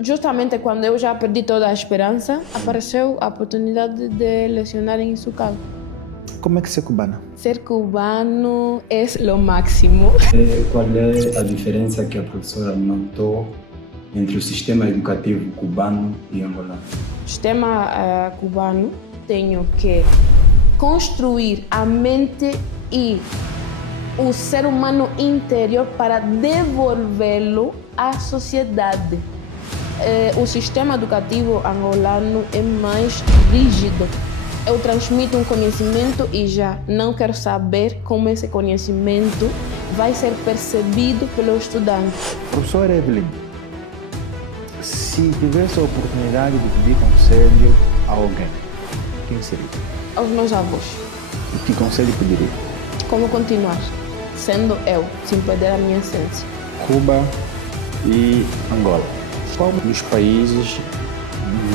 Justamente quando eu já perdi toda a esperança, apareceu a oportunidade de lecionar em Sucal. Como é que ser cubana? Ser cubano é o máximo. Qual é a diferença que a professora notou entre o sistema educativo cubano e angolano? O sistema cubano tem que construir a mente e o ser humano interior para devolvê-lo à sociedade. O sistema educativo angolano é mais rígido. Eu transmito um conhecimento e já não quero saber como esse conhecimento vai ser percebido pelo estudante. Professora Evelyn, se tivesse a oportunidade de pedir conselho a alguém, quem seria? Aos meus avós, E que conselho pediria? como continuar sendo eu, sem perder a minha essência. Cuba e Angola. Qual dos países,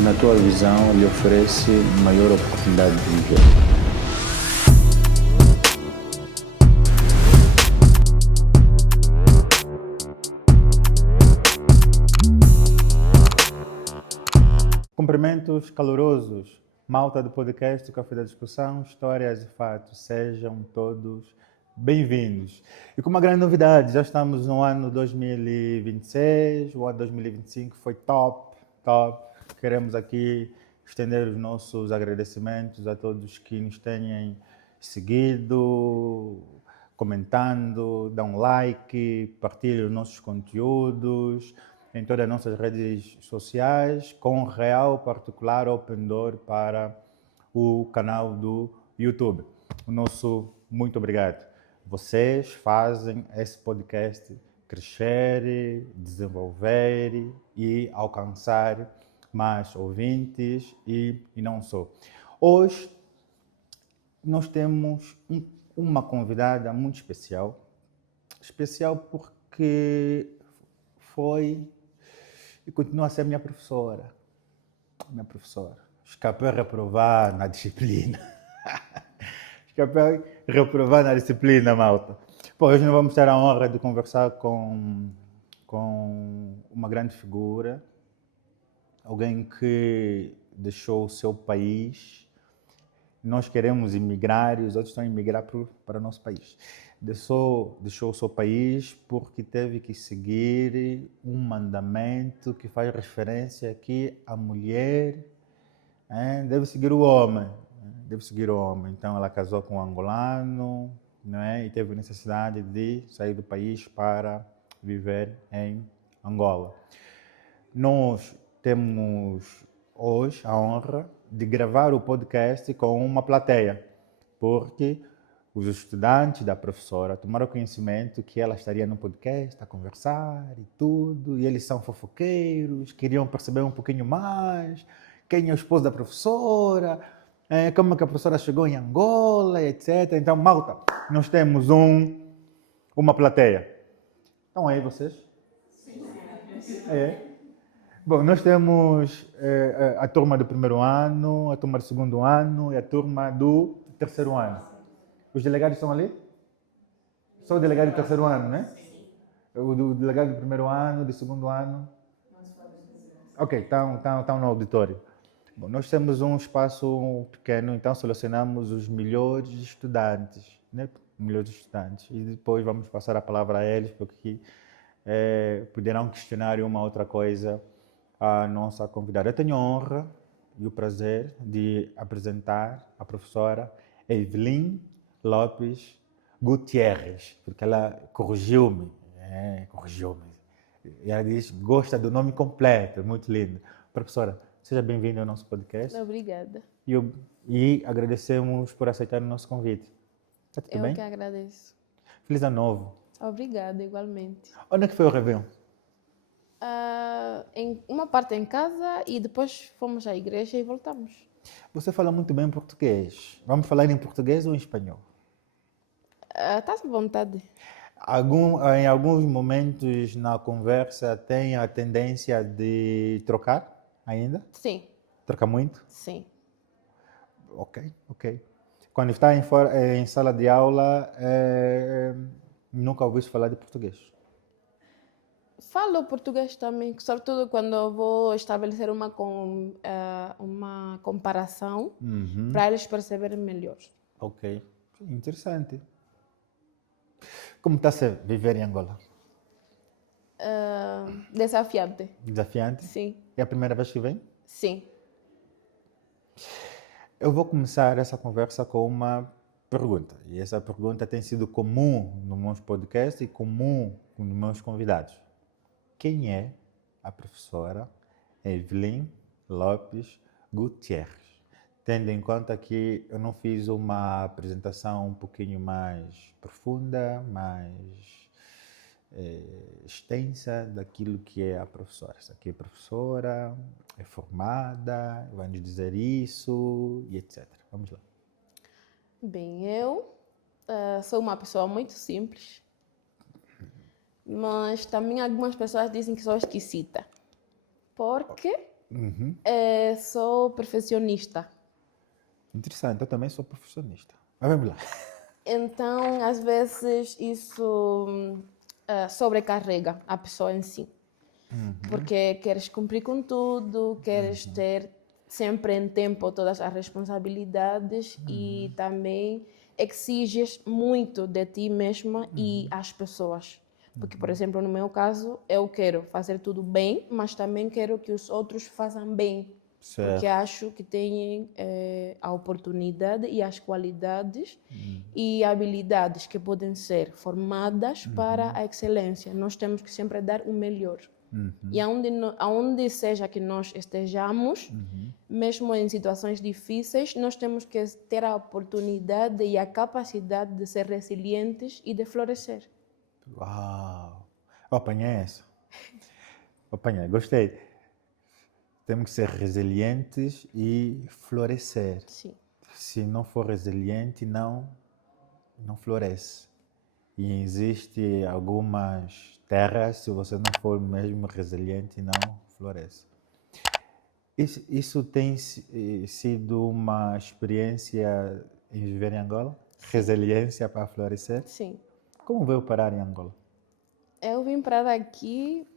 na tua visão, lhe oferece maior oportunidade de viver? Cumprimentos calorosos, malta do podcast Café da Discussão, Histórias e Fatos. Sejam todos bem-vindos. E com uma grande novidade, já estamos no ano 2026, o ano 2025 foi top. Queremos aqui estender os nossos agradecimentos a todos que nos têm seguido, comentando, dão like, partilham os nossos conteúdos em todas as nossas redes sociais, com real particular open door para o canal do YouTube. O nosso muito obrigado. Vocês fazem esse podcast crescer, desenvolver e alcançar mais ouvintes e não só. Hoje nós temos uma convidada muito especial. Especial porque foi e continua a ser minha professora. Escapei a reprovar na disciplina. Reprovar na disciplina, malta. Pô, hoje nós vamos ter a honra de conversar com uma grande figura, alguém que deixou o seu país. Nós queremos emigrar e os outros estão a emigrar para o nosso país. Deixou o seu país porque teve que seguir um mandamento que faz referência aqui à mulher, deve seguir o homem. Então ela casou com um angolano, não é? E teve necessidade de sair do país para viver em Angola. Nós temos hoje a honra de gravar o podcast com uma plateia, porque os estudantes da professora tomaram conhecimento que ela estaria no podcast a conversar e tudo, e eles são fofoqueiros, queriam perceber um pouquinho mais quem é o esposo da professora, como é que a professora chegou em Angola, etc. Então, malta, nós temos uma plateia. Estão aí vocês? Sim. Bom, nós temos a turma do primeiro ano, a turma do segundo ano e a turma do terceiro ano. Os delegados estão ali? Só o delegado do terceiro ano, né? Sim. O delegado do primeiro ano, do segundo ano? Ok, estão no auditório. Bom, nós temos um espaço pequeno, então selecionamos os melhores estudantes, né? E depois vamos passar a palavra a eles, porque poderão questionar uma outra coisa a nossa convidada. Eu tenho a honra e o prazer de apresentar a professora Evelyn Lopes Gutierrez, porque ela corrigiu-me. E ela diz, gosta do nome completo, muito lindo. Professora, seja bem-vinda ao nosso podcast. Obrigada. E agradecemos por aceitar o nosso convite. Está tudo bem? Eu que agradeço. Feliz ano novo. Obrigada, igualmente. Onde é que foi o Réveillon? Em uma parte em casa e depois fomos à igreja e voltamos. Você fala muito bem português. Vamos falar em português ou em espanhol? Estás à vontade. Em alguns momentos na conversa tem a tendência de trocar ainda? Sim. Troca muito? Sim. Ok. Quando está em sala de aula, nunca ouviste falar de português? Falo português também, sobretudo quando eu vou estabelecer uma comparação para eles perceberem melhor. Ok, interessante. Como está a ser viver em Angola? Desafiante, Desafiante? sim, É a primeira vez que vem? sim. Eu vou começar essa conversa com uma pergunta. E essa pergunta tem sido comum nos meus podcasts e comum com os meus convidados. Quem é a professora Evelyn Lopes Gutierrez? Tendo em conta que eu não fiz uma apresentação um pouquinho mais profunda, mais extensa daquilo que é a professora. Essa aqui é professora, é formada, vai nos dizer isso e etc. Vamos lá. Bem, eu sou uma pessoa muito simples, mas também algumas pessoas dizem que sou esquisita, porque sou perfeccionista. Interessante, eu também sou profissionista. Mas vamos lá. Então, às vezes, isso sobrecarrega a pessoa em si. Porque queres cumprir com tudo, queres ter sempre em tempo todas as responsabilidades e também exiges muito de ti mesma e as pessoas. Porque, por exemplo, no meu caso, eu quero fazer tudo bem, mas também quero que os outros façam bem. Certo. Porque acho que têm a oportunidade e as qualidades e habilidades que podem ser formadas para a excelência. Nós temos que sempre dar o melhor. E aonde seja que nós estejamos, mesmo em situações difíceis, nós temos que ter a oportunidade e a capacidade de ser resilientes e de florescer. Uau! Eu apanhei essa. Apanhei, gostei. Temos que ser resilientes e florescer. Sim. Se não for resiliente, não floresce. E existe algumas terras, se você não for mesmo resiliente, não floresce. Isso tem sido uma experiência em viver em Angola? Resiliência para florescer? Sim. Como veio parar em Angola? Eu vim para aqui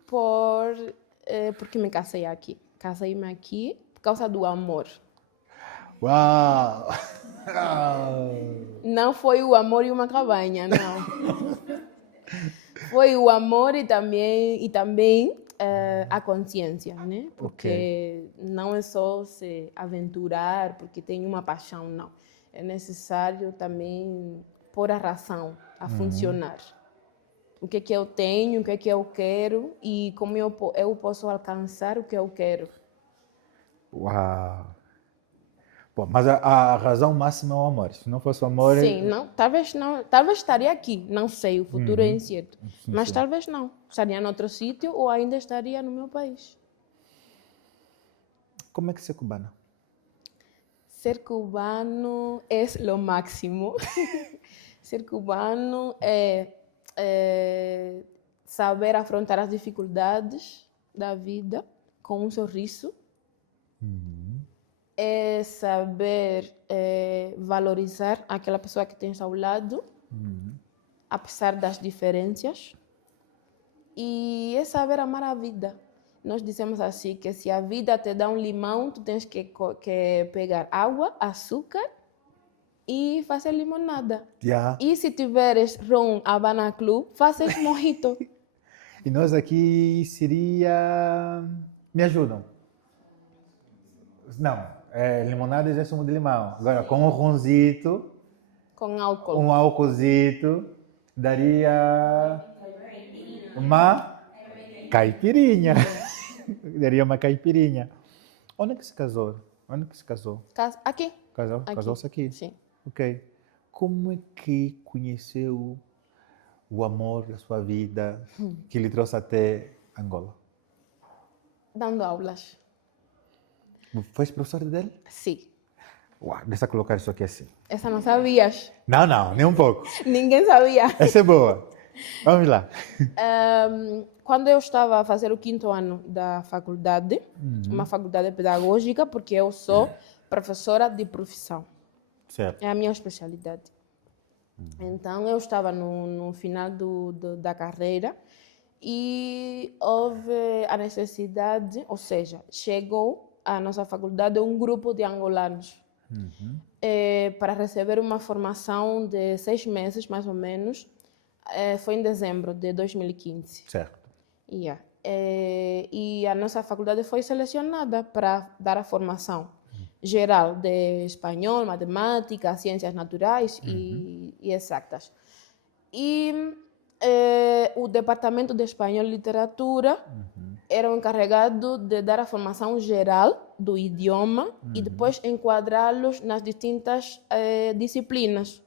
porque me casei aqui. Casei-me aqui por causa do amor. Uau! Não foi o amor e uma cabanha, não. Foi o amor e também a consciência, né? Porque não é só se aventurar porque tem uma paixão, não. É necessário também pôr a razão a funcionar. O que é que eu tenho, o que é que eu quero e como eu posso alcançar o que eu quero. Uau! Bom, mas a razão máxima é o amor. Se não fosse o amor... Sim, não, talvez estaria aqui, não sei, o futuro é incerto. Mas talvez não, estaria em outro sítio ou ainda estaria no meu país. Como é que ser cubana? Ser cubano é o máximo. Ser cubano é saber afrontar as dificuldades da vida com um sorriso. É saber valorizar aquela pessoa que tens ao lado, apesar das diferenças. E é saber amar a vida. Nós dizemos assim, que se a vida te dá um limão, tu tens que pegar água, açúcar e fazer limonada. Yeah. E se tiveres rum Havana Club, fazes mojito. E nós aqui seria... Me ajudam? Não, limonada já é sumo de limão. Agora, com um ronzito, Com álcool. um álcoolzito, daria uma caipirinha. Daria uma caipirinha. Onde é que se casou? Onde é que se casou? Aqui. Casou-se aqui? Sim. Ok. Como é que conheceu o amor da sua vida que lhe trouxe até Angola? Dando aulas. Foi professor dele? Sim. Uau, deixa eu colocar isso aqui assim. Essa não sabias? Não, nem um pouco. Ninguém sabia. Essa é boa. Vamos lá. Quando eu estava a fazer o 5º ano da faculdade, uma faculdade pedagógica, porque eu sou professora de profissão. Certo. É a minha especialidade. Então, eu estava no final da carreira e houve a necessidade, ou seja, chegou à nossa faculdade um grupo de angolanos para receber uma formação de 6 meses, mais ou menos. Foi em dezembro de 2015. Certo. Yeah. E a nossa faculdade foi selecionada para dar a formação geral de espanhol, matemática, ciências naturais e exatas. E o departamento de espanhol e literatura era o encarregado de dar a formação geral do idioma e depois enquadrá-los nas distintas disciplinas.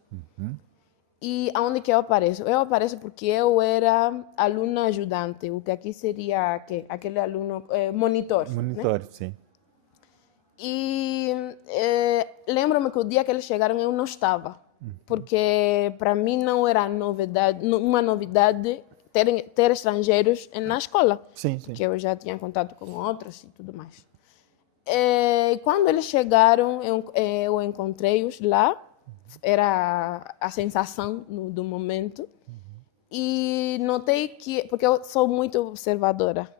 E aonde que eu apareço? Eu apareço porque eu era aluna ajudante, o que aqui seria aquele aluno monitor. Monitor, né? sim. E lembro-me que o dia que eles chegaram eu não estava, porque para mim não era uma novidade ter estrangeiros na escola, Sim, sim. porque eu já tinha contato com outros e tudo mais. E quando eles chegaram, eu encontrei-os lá, era a sensação do momento, e notei que, porque eu sou muito observadora,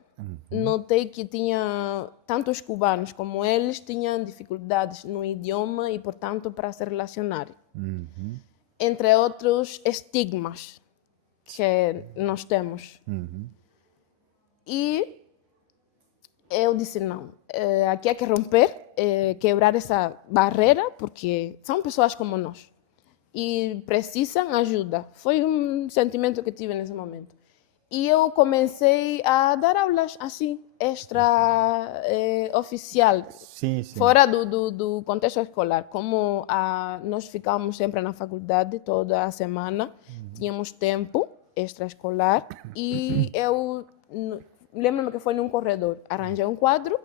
notei que tinha tanto os cubanos como eles tinham dificuldades no idioma e, portanto, para se relacionarem. Entre outros estigmas que nós temos. E eu disse, não, aqui há que romper, quebrar essa barreira, porque são pessoas como nós e precisam ajuda. Foi um sentimento que tive nesse momento. E eu comecei a dar aulas assim, extra oficial, Sim, sim. fora do contexto escolar. Como nós ficávamos sempre na faculdade toda a semana, tínhamos tempo extraescolar e eu lembro-me que foi num corredor. Arranjei um quadro,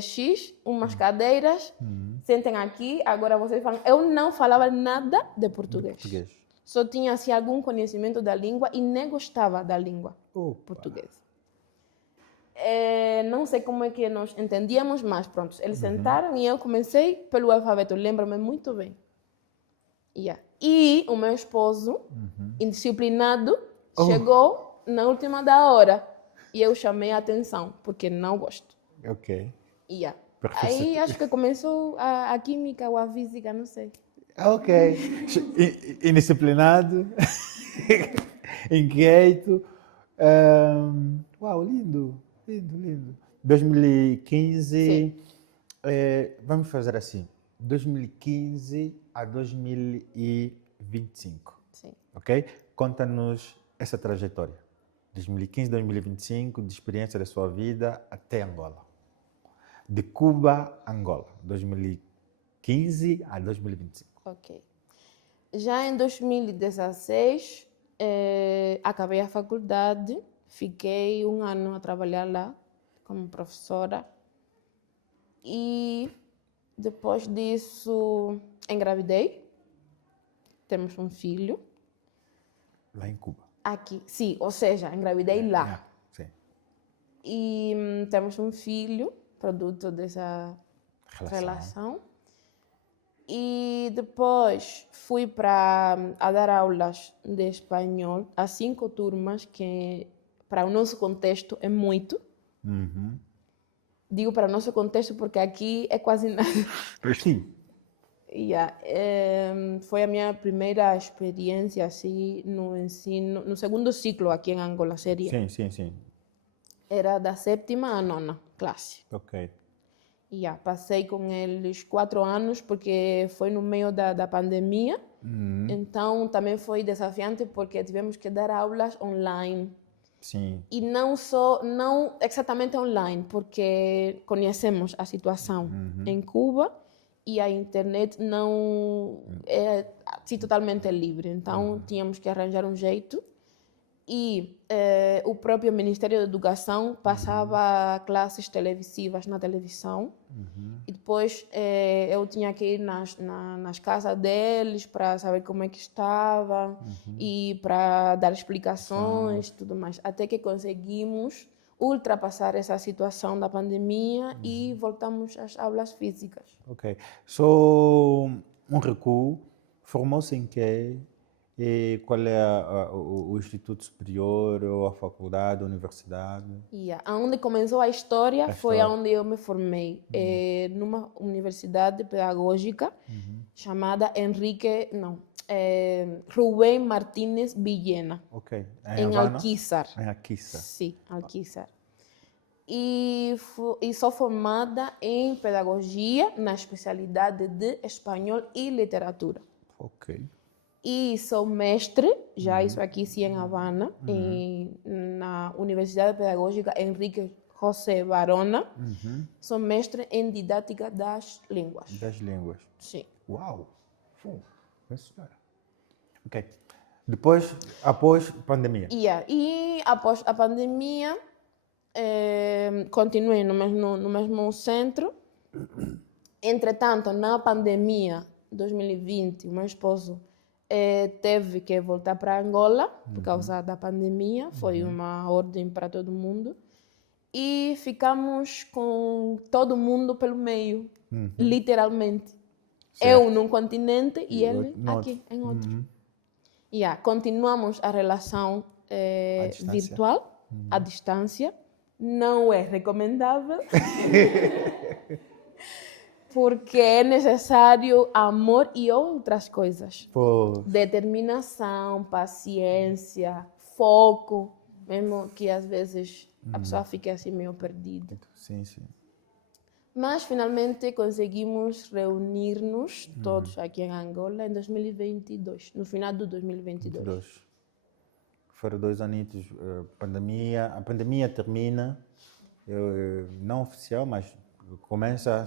X, umas cadeiras, sentem aqui, agora vocês falam. Eu não falava nada de português. Só tinha assim, algum conhecimento da língua e nem gostava da língua portuguesa. Não sei como é que nós entendíamos, mas pronto, eles sentaram e eu comecei pelo alfabeto, lembro-me muito bem. E o meu esposo, indisciplinado, chegou na última da hora e eu chamei a atenção, porque não gosto. Ok. Aí acho que começou a química ou a física, não sei. Ok. Indisciplinado, inquieto. Uau, lindo, lindo, lindo. 2015, vamos fazer assim, 2015 a 2025. Sim. Ok? Conta-nos essa trajetória. 2015, 2025, de experiência da sua vida até Angola. De Cuba a Angola, 2015 a 2025. Ok. Já em 2016, acabei a faculdade, fiquei um ano a trabalhar lá como professora e depois disso engravidei, temos um filho. Lá em Cuba? Aqui, sim, ou seja, engravidei lá. Sim. E temos um filho, produto dessa relação. E depois fui a dar aulas de espanhol a 5 turmas, que para o nosso contexto é muito. Digo para o nosso contexto porque aqui é quase nada. Sim. Foi a minha primeira experiência assim no ensino, no segundo ciclo aqui em Angola seria. Sim. Era da 7ª à 9ª classe. Ok. Passei com eles 4 anos porque foi no meio da pandemia. Então também foi desafiante porque tivemos que dar aulas online. Sim. E não exatamente online, porque conhecemos a situação em Cuba e a internet não é assim, totalmente livre. Então tínhamos que arranjar um jeito. E o próprio Ministério da Educação passava classes televisivas na televisão. E depois eu tinha que ir nas casas deles para saber como é que estava e para dar explicações e tudo mais. Até que conseguimos ultrapassar essa situação da pandemia e voltamos às aulas físicas. Ok. Só um recuo. Formou-se em quê? E qual é o instituto superior, ou a faculdade, a universidade? Yeah. Aonde começou a história A foi história. aonde eu me formei, numa universidade pedagógica chamada Rubén Martínez Villena, Ok. Em em Havana? Alquízar. Em Aquissa. Sim, Alquízar. E sou formada em pedagogia na especialidade de espanhol e literatura. Ok. E sou mestre, já isso aqui sim em Havana, na Universidade Pedagógica Henrique José Varona. Sou mestre em didática das línguas. Das línguas. Sim. Uau! Bem, senhora. Ok. Depois, após pandemia. Yeah. E após a pandemia, continuei no mesmo centro. Entretanto, na pandemia 2020, o meu esposo teve que voltar para Angola por causa da pandemia. Foi uma ordem para todo mundo. E ficamos com todo mundo pelo meio, literalmente. Eu num continente e ele no aqui, em outro. Yeah, continuamos a relação À distância. virtual, à distância. Não é recomendável. Porque é necessário amor e outras coisas. Pô, Determinação, paciência, foco. Mesmo que às vezes a pessoa fique assim meio perdida. sim, sim. Mas finalmente conseguimos reunir-nos todos aqui em Angola em 2022, no final de 2022. 22. Foram 2 anitos. Pandemia, a pandemia termina, não oficial, mas começa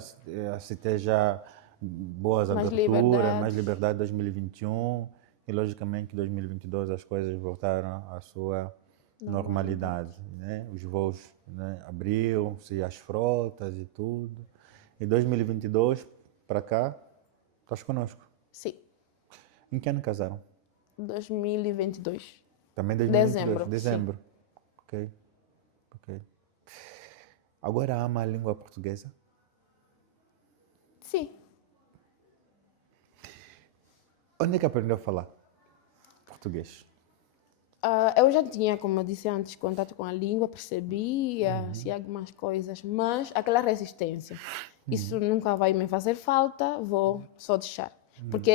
a se ter já boas Mais aberturas, liberdade. mais liberdade em 2021 e logicamente em 2022 as coisas voltaram à sua normalidade, né? Os voos, né, abriram-se, as frotas e tudo. E 2022 para cá, estás conosco. Sim, Em que ano casaram? 2022. Também 2022? Dezembro, Dezembro. Ok. Ok. Agora ama a língua portuguesa? Sim. Onde é que aprendeu a falar português? Eu já tinha, como eu disse antes, contato com a língua, percebia assim, algumas coisas, mas aquela resistência. Isso nunca vai me fazer falta, vou só deixar. Porque,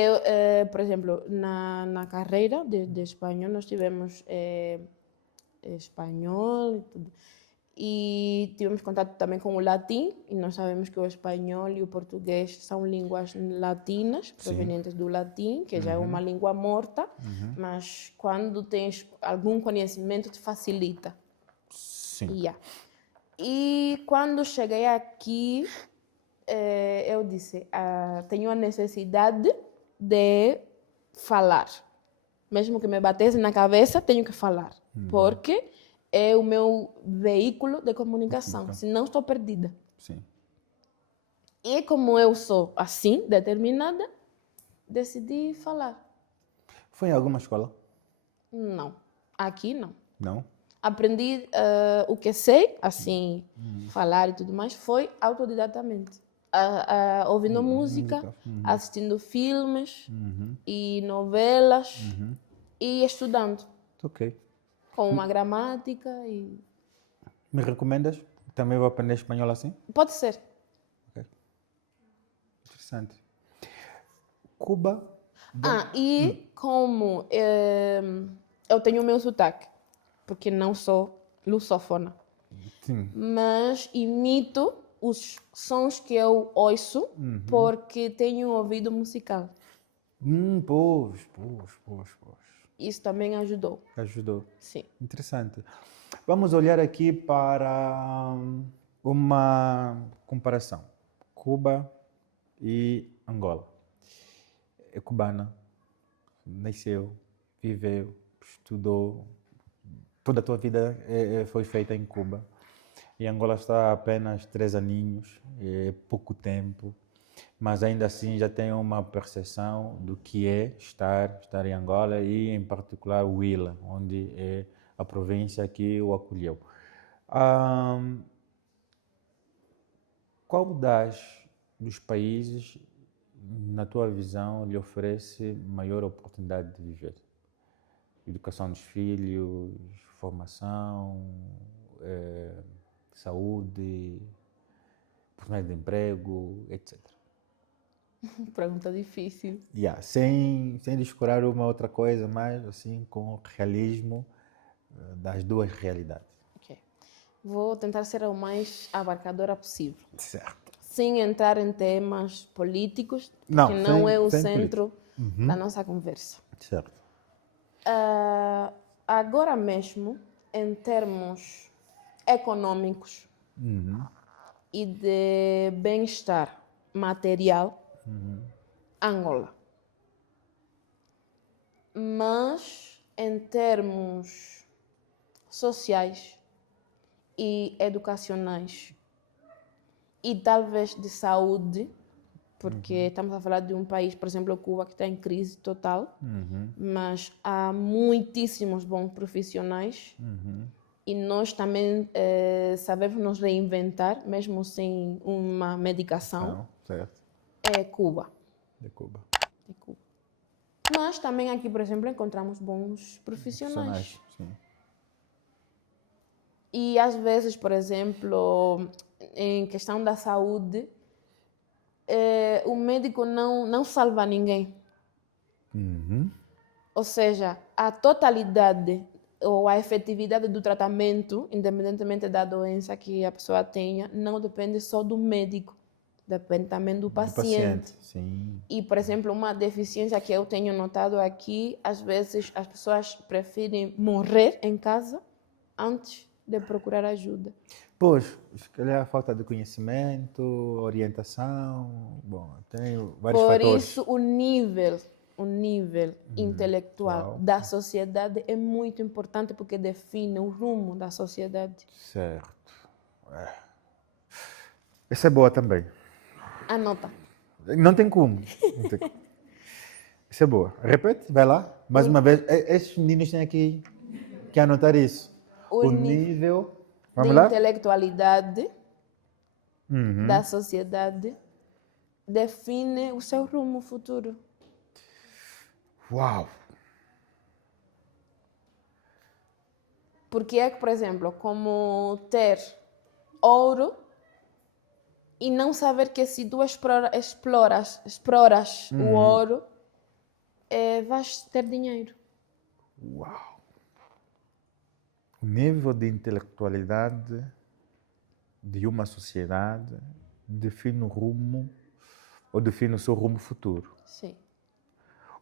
por exemplo, na carreira de espanhol, nós tivemos espanhol e tudo. E tivemos contato também com o latim, e nós sabemos que o espanhol e o português são línguas latinas, provenientes do latim, que já é uma língua morta, mas quando tens algum conhecimento te facilita. Sim. Yeah. E quando cheguei aqui, eu disse, tenho a necessidade de falar. Mesmo que me batesse na cabeça, tenho que falar. Porque é o meu veículo de comunicação, senão estou perdida. Sim. E como eu sou assim, determinada, decidi falar. Foi em alguma escola? Não, aqui não. Não? Aprendi o que sei, assim, falar e tudo mais, foi autodidatamente. Ouvindo música, assistindo filmes e novelas e estudando. Ok. Com uma gramática e... Me recomendas? Também vou aprender espanhol assim? Pode ser. Ok. Interessante. Cuba? E como eu tenho o meu sotaque, porque não sou lusófona, Sim. mas imito os sons que eu ouço porque tenho ouvido musical. Pois. Isso também ajudou. Ajudou. Sim. Interessante. Vamos olhar aqui para uma comparação. Cuba e Angola. É cubana, nasceu, viveu, estudou, toda a tua vida foi feita em Cuba. E Angola está há apenas 3 aninhos, é pouco tempo, mas ainda assim já tem uma percepção do que é estar em Angola e em particular Huila, onde é a província que o acolheu. Qual dos países, na tua visão, lhe oferece maior oportunidade de viver? educação dos filhos, formação, saúde, oportunidade de emprego, etc. Pergunta difícil. Sem descurar uma outra coisa, mas assim com realismo das duas realidades. Ok. Vou tentar ser o mais abarcadora possível. Certo. Sem entrar em temas políticos, Não, que não é o sem centro da nossa conversa. Certo. Agora mesmo, em termos econômicos e de bem-estar material, Angola. Mas em termos sociais e educacionais e talvez de saúde, porque estamos a falar de um país, por exemplo, Cuba, que está em crise total, mas há muitíssimos bons profissionais e nós também sabemos nos reinventar, mesmo sem uma medicação. Certo. É Cuba. De Cuba. É Cuba. Mas também aqui, por exemplo, encontramos bons profissionais. Sim. E às vezes, por exemplo, em questão da saúde, o médico não salva ninguém. Ou seja, a totalidade ou a efetividade do tratamento, independentemente da doença que a pessoa tenha, não depende só do médico, depende também do paciente. Sim. E, por exemplo, uma deficiência que eu tenho notado aqui, às vezes as pessoas preferem morrer em casa antes de procurar ajuda. Pois, se calhar a falta de conhecimento, orientação, tem vários fatores. Por isso, o nível intelectual da sociedade é muito importante porque define o rumo da sociedade. Certo. Essa é boa também. Anota. Não tem como. Isso é boa. Repete, vai lá. Mais uma vez. Esses meninos têm aqui que anotar isso. O nível de intelectualidade da sociedade define o seu rumo futuro. Uau! Porque é que, por exemplo, como ter ouro e não saber que se tu exploras o ouro, vais ter dinheiro. Uau! O nível de intelectualidade de uma sociedade define o rumo ou define o seu rumo futuro. Sim.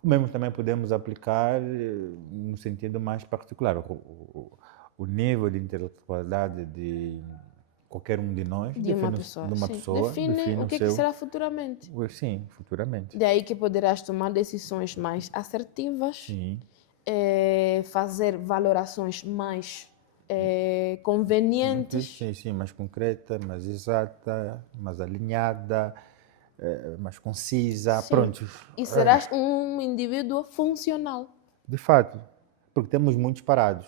O mesmo também podemos aplicar no sentido mais particular. O nível de intelectualidade de qualquer um de nós define o que será futuramente. Sim, futuramente. Daí que poderás tomar decisões mais assertivas, sim. Fazer valorações mais convenientes. Sim, mais concreta, mais exata, mais alinhada, mais concisa. Sim. Pronto. E serás um indivíduo funcional. De fato, porque temos muitos parados.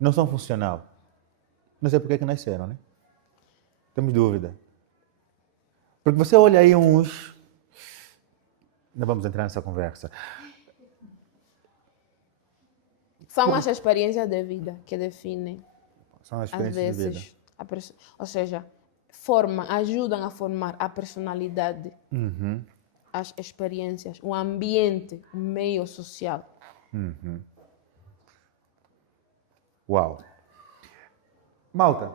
Não são funcional. Não sei porque é que nasceram, né? Temos dúvida. Porque você olha aí uns... Não vamos entrar nessa conversa. São as experiências de vida que definem. São as experiências de vida. Ou seja, ajudam a formar a personalidade, as experiências, o ambiente, o meio social. Uau! Malta,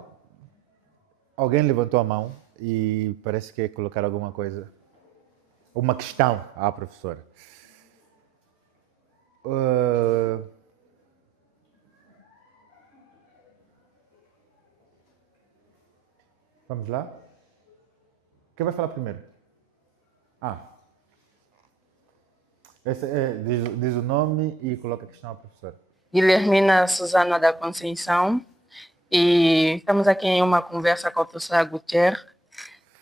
alguém levantou a mão e parece que quer colocar alguma coisa, uma questão à professora. Vamos lá? Quem vai falar primeiro? Diz o nome e coloca a questão à professora. Guilhermina Suzana da Conceição, e estamos aqui em uma conversa com a professora Gutierrez.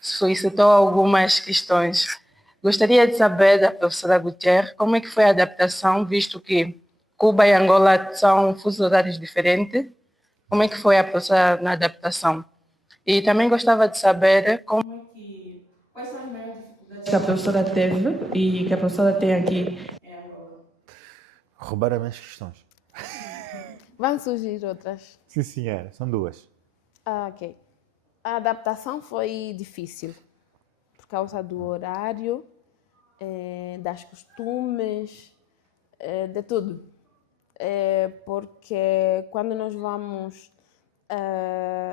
Solicitou algumas questões. Gostaria de saber da professora Gutierrez como é que foi a adaptação, visto que Cuba e Angola são fusos horários diferentes. Como é que foi a professora na adaptação? E também gostava de saber quais são as maiores dificuldades que a professora teve e que a professora tem aqui em Angola. Roubaram as questões. Vão surgir outras. Sim, senhora. São duas. Ok. A adaptação foi difícil por causa do horário, das costumes, de tudo. Porque quando nós vamos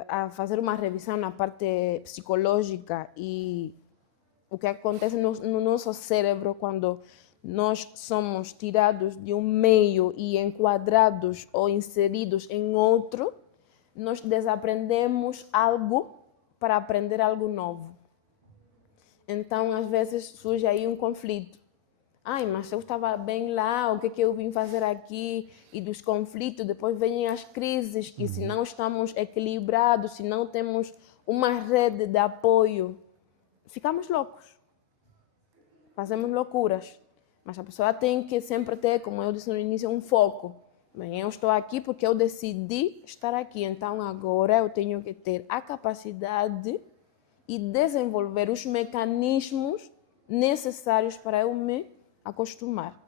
a fazer uma revisão na parte psicológica e o que acontece no nosso cérebro quando nós somos tirados de um meio e enquadrados ou inseridos em outro, nós desaprendemos algo para aprender algo novo. Então, às vezes, surge aí um conflito. Ai, mas eu estava bem lá, o que é que eu vim fazer aqui? E dos conflitos, depois vêm as crises, que se não estamos equilibrados, se não temos uma rede de apoio, ficamos loucos. Fazemos loucuras. Mas a pessoa tem que sempre ter, como eu disse no início, um foco. Bem, eu estou aqui porque eu decidi estar aqui, então agora eu tenho que ter a capacidade e desenvolver os mecanismos necessários para eu me acostumar.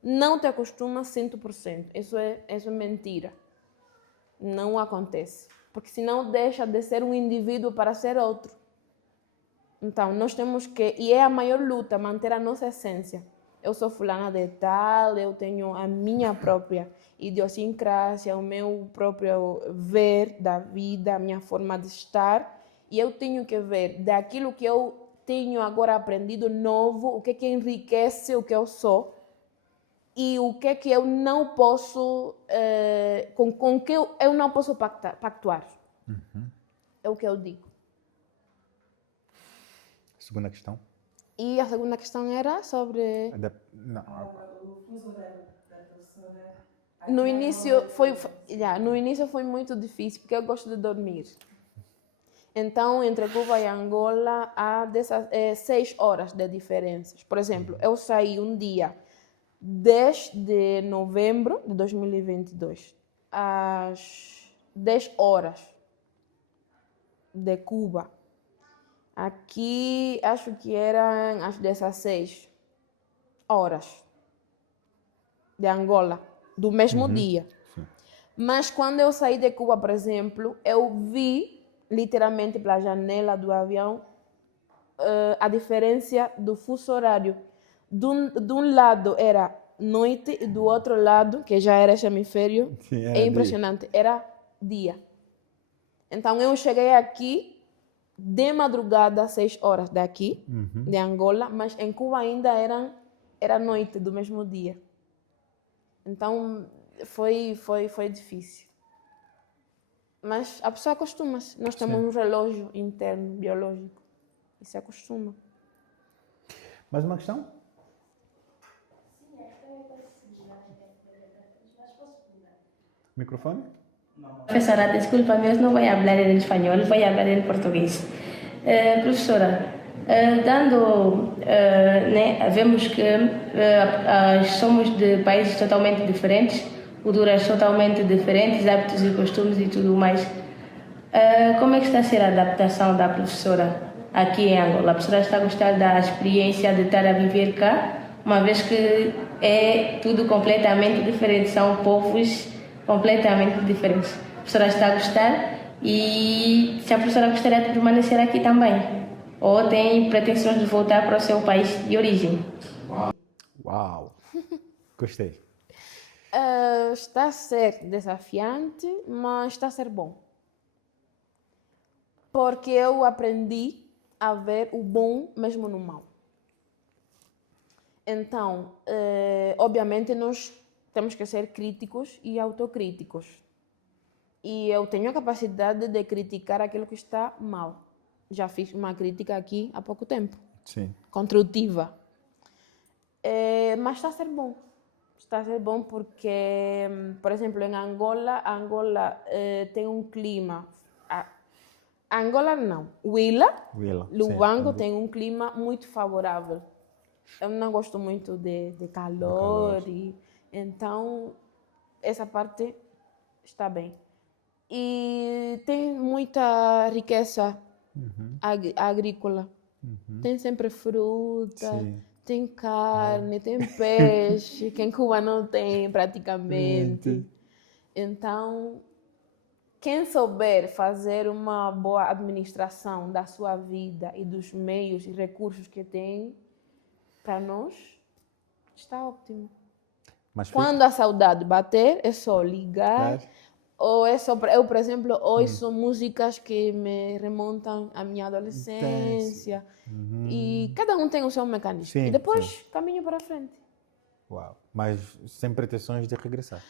Não te acostuma 100%. Isso é mentira. Não acontece. Porque senão deixa de ser um indivíduo para ser outro. Então, nós temos que... E é a maior luta, manter a nossa essência. Eu sou fulana de tal, eu tenho a minha própria idiosincrasia, o meu próprio ver da vida, a minha forma de estar. E eu tenho que ver daquilo que eu tenho agora aprendido novo, o que é que enriquece o que eu sou e o que é que eu não posso, com que eu não posso pactuar. É o que eu digo. Segunda questão. E a segunda questão era sobre... No início foi muito difícil, porque eu gosto de dormir. Então, entre Cuba e Angola, há 6 horas de diferenças. Por exemplo, eu saí um dia 10 de novembro de 2022, às 10 horas de Cuba. Aqui, acho que eram às 16 horas de Angola, do mesmo dia. Sim. Mas quando eu saí de Cuba, por exemplo, eu vi literalmente pela janela do avião a diferença do fuso horário. De um lado era noite e do outro lado, que já era esse hemisfério, Sim, é impressionante, era dia. Então eu cheguei aqui de madrugada, 6 horas daqui, de Angola, mas em Cuba ainda era noite do mesmo dia. Então foi difícil. Mas a pessoa acostuma-se. Nós temos um relógio interno, biológico, e se acostuma. Mais uma questão? Microfone? Profesora, disculpa, mas no voy a hablar en español, voy a hablar en portugués. Profesora, vemos que somos de países totalmente diferentes, culturas totalmente diferentes, hábitos e costumes e tudo mais. Como é que está a ser a adaptação da professora aqui em Angola? A professora está a gostar da experiência de estar a viver cá, uma vez que é tudo completamente diferente, são povos completamente diferentes. A professora está a gostar e se a professora gostaria de permanecer aqui também, ou tem pretensões de voltar para o seu país de origem. Uau! Gostei. Está a ser desafiante, mas está a ser bom. Porque eu aprendi a ver o bom mesmo no mal. Então, obviamente, nós temos que ser críticos e autocríticos. E eu tenho a capacidade de criticar aquilo que está mal. Já fiz uma crítica aqui há pouco tempo. Sim. Construtiva. Mas está a ser bom. Está a ser bom porque, por exemplo, em Angola tem um clima... Angola não. Lubango tem um clima muito favorável. Eu não gosto muito de calor. Então, essa parte está bem. E tem muita riqueza agrícola. Tem sempre fruta, Tem carne, tem peixe, que em Cuba não tem praticamente. Então, quem souber fazer uma boa administração da sua vida e dos meios e recursos que tem, para nós, está ótimo. Mas Quando a saudade bater, é só ligar. Ou é só, eu, por exemplo, ouço músicas que me remontam à minha adolescência. E cada um tem o seu mecanismo. Sim, E depois caminho para frente. Uau. Mas sem pretensões de regressar.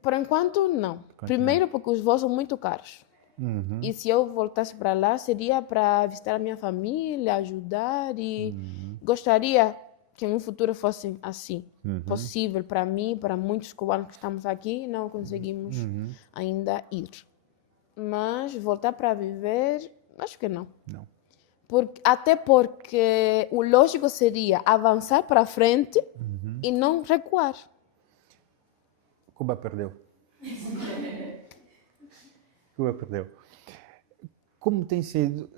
Por enquanto, não. Primeiro porque os voos são muito caros. E se eu voltasse para lá, seria para visitar a minha família, ajudar e gostaria que no futuro fosse assim. Possível para mim, para muitos cubanos que estamos aqui, não conseguimos ainda ir. Mas voltar para viver, acho que não. Não. Até porque o lógico seria avançar para frente e não recuar. Cuba perdeu. Cuba perdeu. Como tem sido...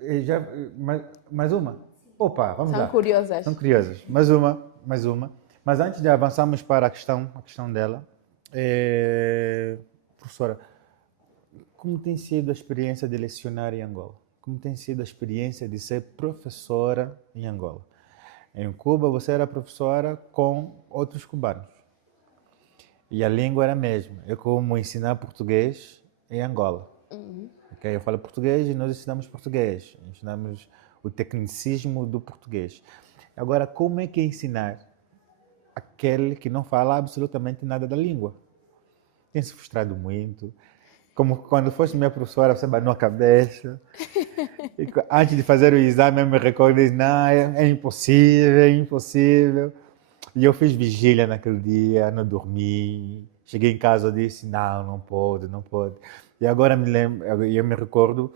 Mais uma? Opa, vamos lá. São curiosas. São curiosas. Mais uma. Mas antes de avançarmos para a questão dela, professora, como tem sido a experiência de lecionar em Angola? Como tem sido a experiência de ser professora em Angola? Em Cuba, você era professora com outros cubanos. E a língua era a mesma. É como ensinar português em Angola. Okay? Eu falo português e nós ensinamos português. Ensinamos o tecnicismo do português. Agora, como é que é ensinar aquele que não fala absolutamente nada da língua? Tem se frustrado muito. Como quando foste minha professora, você banou a cabeça. E antes de fazer o exame, eu me recordo e disse, não, é impossível. E eu fiz vigília naquele dia, não dormi. Cheguei em casa e disse, não pode. E agora eu me recordo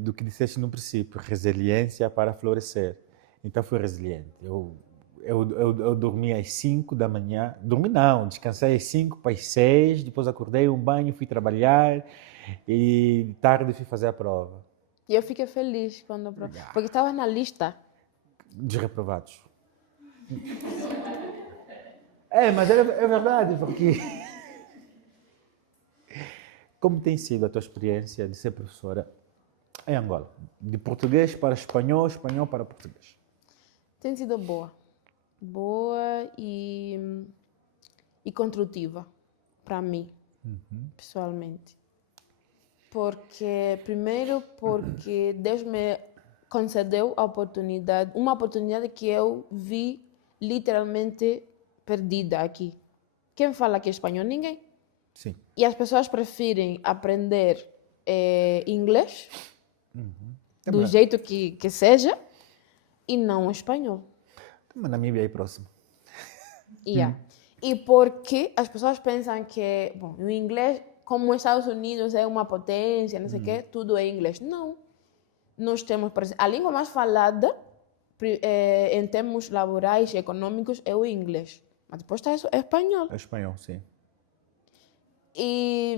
do que disseste no princípio, resiliência para florescer. Então fui resiliente. Eu dormi às 5 da manhã, descansei às 5 para as 6, depois acordei, um banho, fui trabalhar e tarde fui fazer a prova. E eu fiquei feliz quando porque estava na lista dos reprovados. Mas é verdade, porque... Como tem sido a tua experiência de ser professora em Angola? De português para espanhol, espanhol para português. Tem sido boa e construtiva para mim, pessoalmente. Primeiro porque Deus me concedeu uma oportunidade que eu vi literalmente perdida aqui. Quem fala aqui espanhol? Ninguém. Sim. E as pessoas preferem aprender inglês do jeito que seja e não espanhol. Mas Namíbia é aí próximo. E porque as pessoas pensam que o inglês, como os Estados Unidos é uma potência, não sei o quê, tudo é inglês. Não. Nós temos, por exemplo, a língua mais falada em termos laborais e econômicos é o inglês. Mas depois está o espanhol. É espanhol, sim. E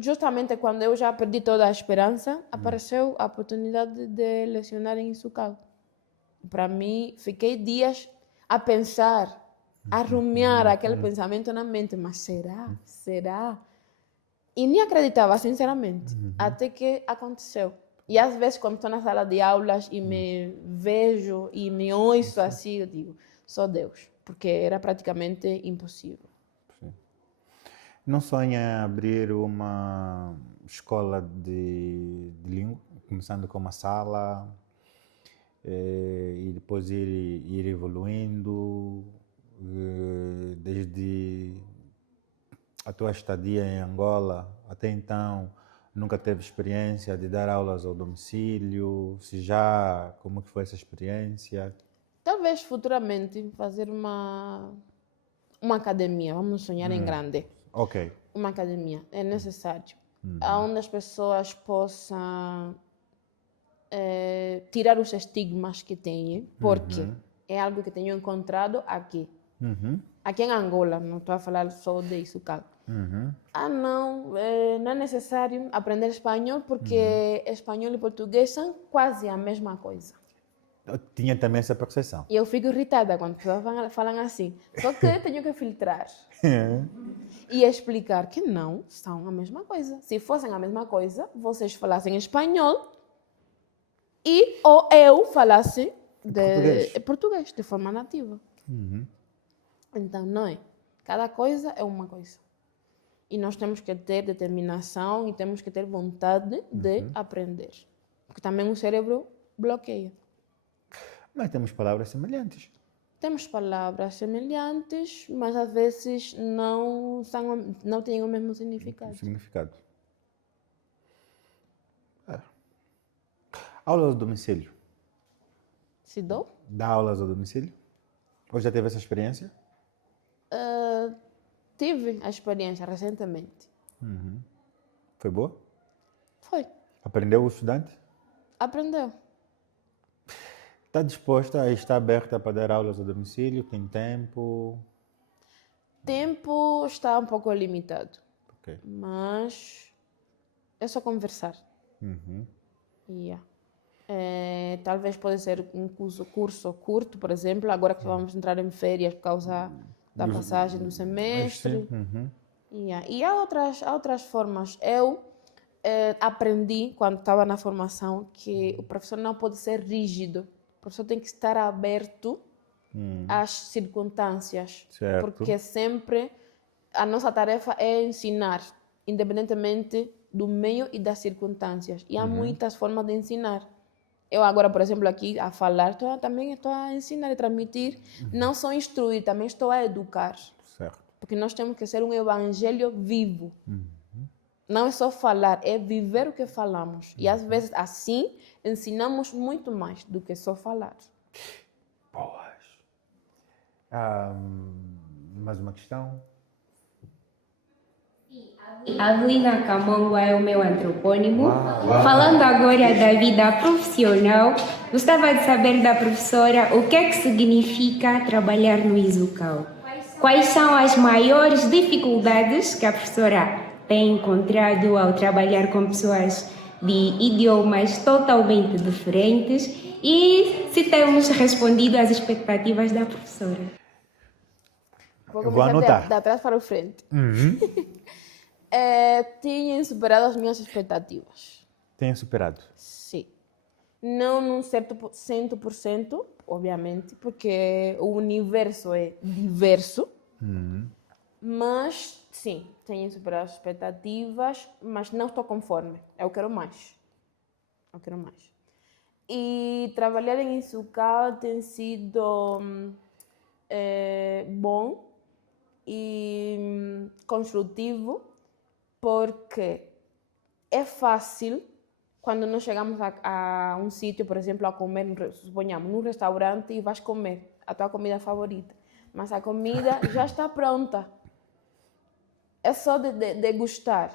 justamente quando eu já perdi toda a esperança, apareceu a oportunidade de lecionar em Isucal. Para mim, fiquei dias a pensar, a rumiar aquele pensamento na mente. Mas será? E nem acreditava, sinceramente, até que aconteceu. E às vezes, quando estou na sala de aulas e me vejo e me ouço assim, eu digo, só Deus, porque era praticamente impossível. Não sonha abrir uma escola de língua, começando com uma sala e depois ir evoluindo desde a tua estadia em Angola até então? Nunca teve experiência de dar aulas ao domicílio? Se já, como que foi essa experiência? Talvez futuramente fazer uma academia, vamos sonhar em grande. Ok. Uma academia, é necessário. Onde as pessoas possam tirar os estigmas que têm, porque é algo que tenho encontrado aqui. Aqui em Angola, não estou a falar só de Isucal. Não é necessário aprender espanhol porque espanhol e português são quase a mesma coisa. Eu tinha também essa percepção. E eu fico irritada quando pessoas falam assim. Só que eu tenho que filtrar e explicar que não são a mesma coisa. Se fossem a mesma coisa, vocês falassem espanhol ou eu falasse português de forma nativa. Então, não é? Cada coisa é uma coisa. E nós temos que ter determinação e temos que ter vontade de aprender. Porque também o cérebro bloqueia. Mas temos palavras semelhantes. Temos palavras semelhantes, mas às vezes não têm o mesmo significado. Significado. Aulas ao domicílio. Se dou? Dá aulas ao domicílio? Ou já teve essa experiência? Tive a experiência recentemente. Foi boa? Foi. Aprendeu o estudante? Aprendeu. Está disposta, está aberta para dar aulas a domicílio? Tem tempo? Tempo está um pouco limitado, Ok. mas é só conversar. Yeah. Talvez pode ser um curso curto, por exemplo, agora que vamos entrar em férias por causa da passagem do semestre. Yeah. E há outras formas. Eu aprendi, quando estava na formação, que o professor não pode ser rígido. O professor tem que estar aberto às circunstâncias. Certo. Porque sempre a nossa tarefa é ensinar, independentemente do meio e das circunstâncias. E há muitas formas de ensinar. Eu agora, por exemplo, aqui a falar, também estou a ensinar e transmitir. Não só instruir, também estou a educar. Certo. Porque nós temos que ser um evangelho vivo. Não é só falar, é viver o que falamos. E às vezes assim ensinamos muito mais do que só falar. Boas. Mais uma questão? Avelina Camongo é o meu antropônimo. Falando agora da vida profissional, gostava de saber da professora o que é que significa trabalhar no Isucal. Quais são as maiores dificuldades que a professora tem encontrado ao trabalhar com pessoas de idiomas totalmente diferentes e se temos respondido às expectativas da professora. Eu vou anotar. De atrás para o frente. Tinham superado as minhas expectativas. Tenho superado. Sim. Não num certo 100%, obviamente, porque o universo é diverso. Mas, sim, tenho superado as expectativas, mas não estou conforme. Eu quero mais. E trabalhar em Isucal tem sido bom e construtivo, porque é fácil quando nós chegamos a um sítio, por exemplo, a comer, suponhamos, num restaurante e vais comer a tua comida favorita, mas a comida já está pronta. É só de degustar.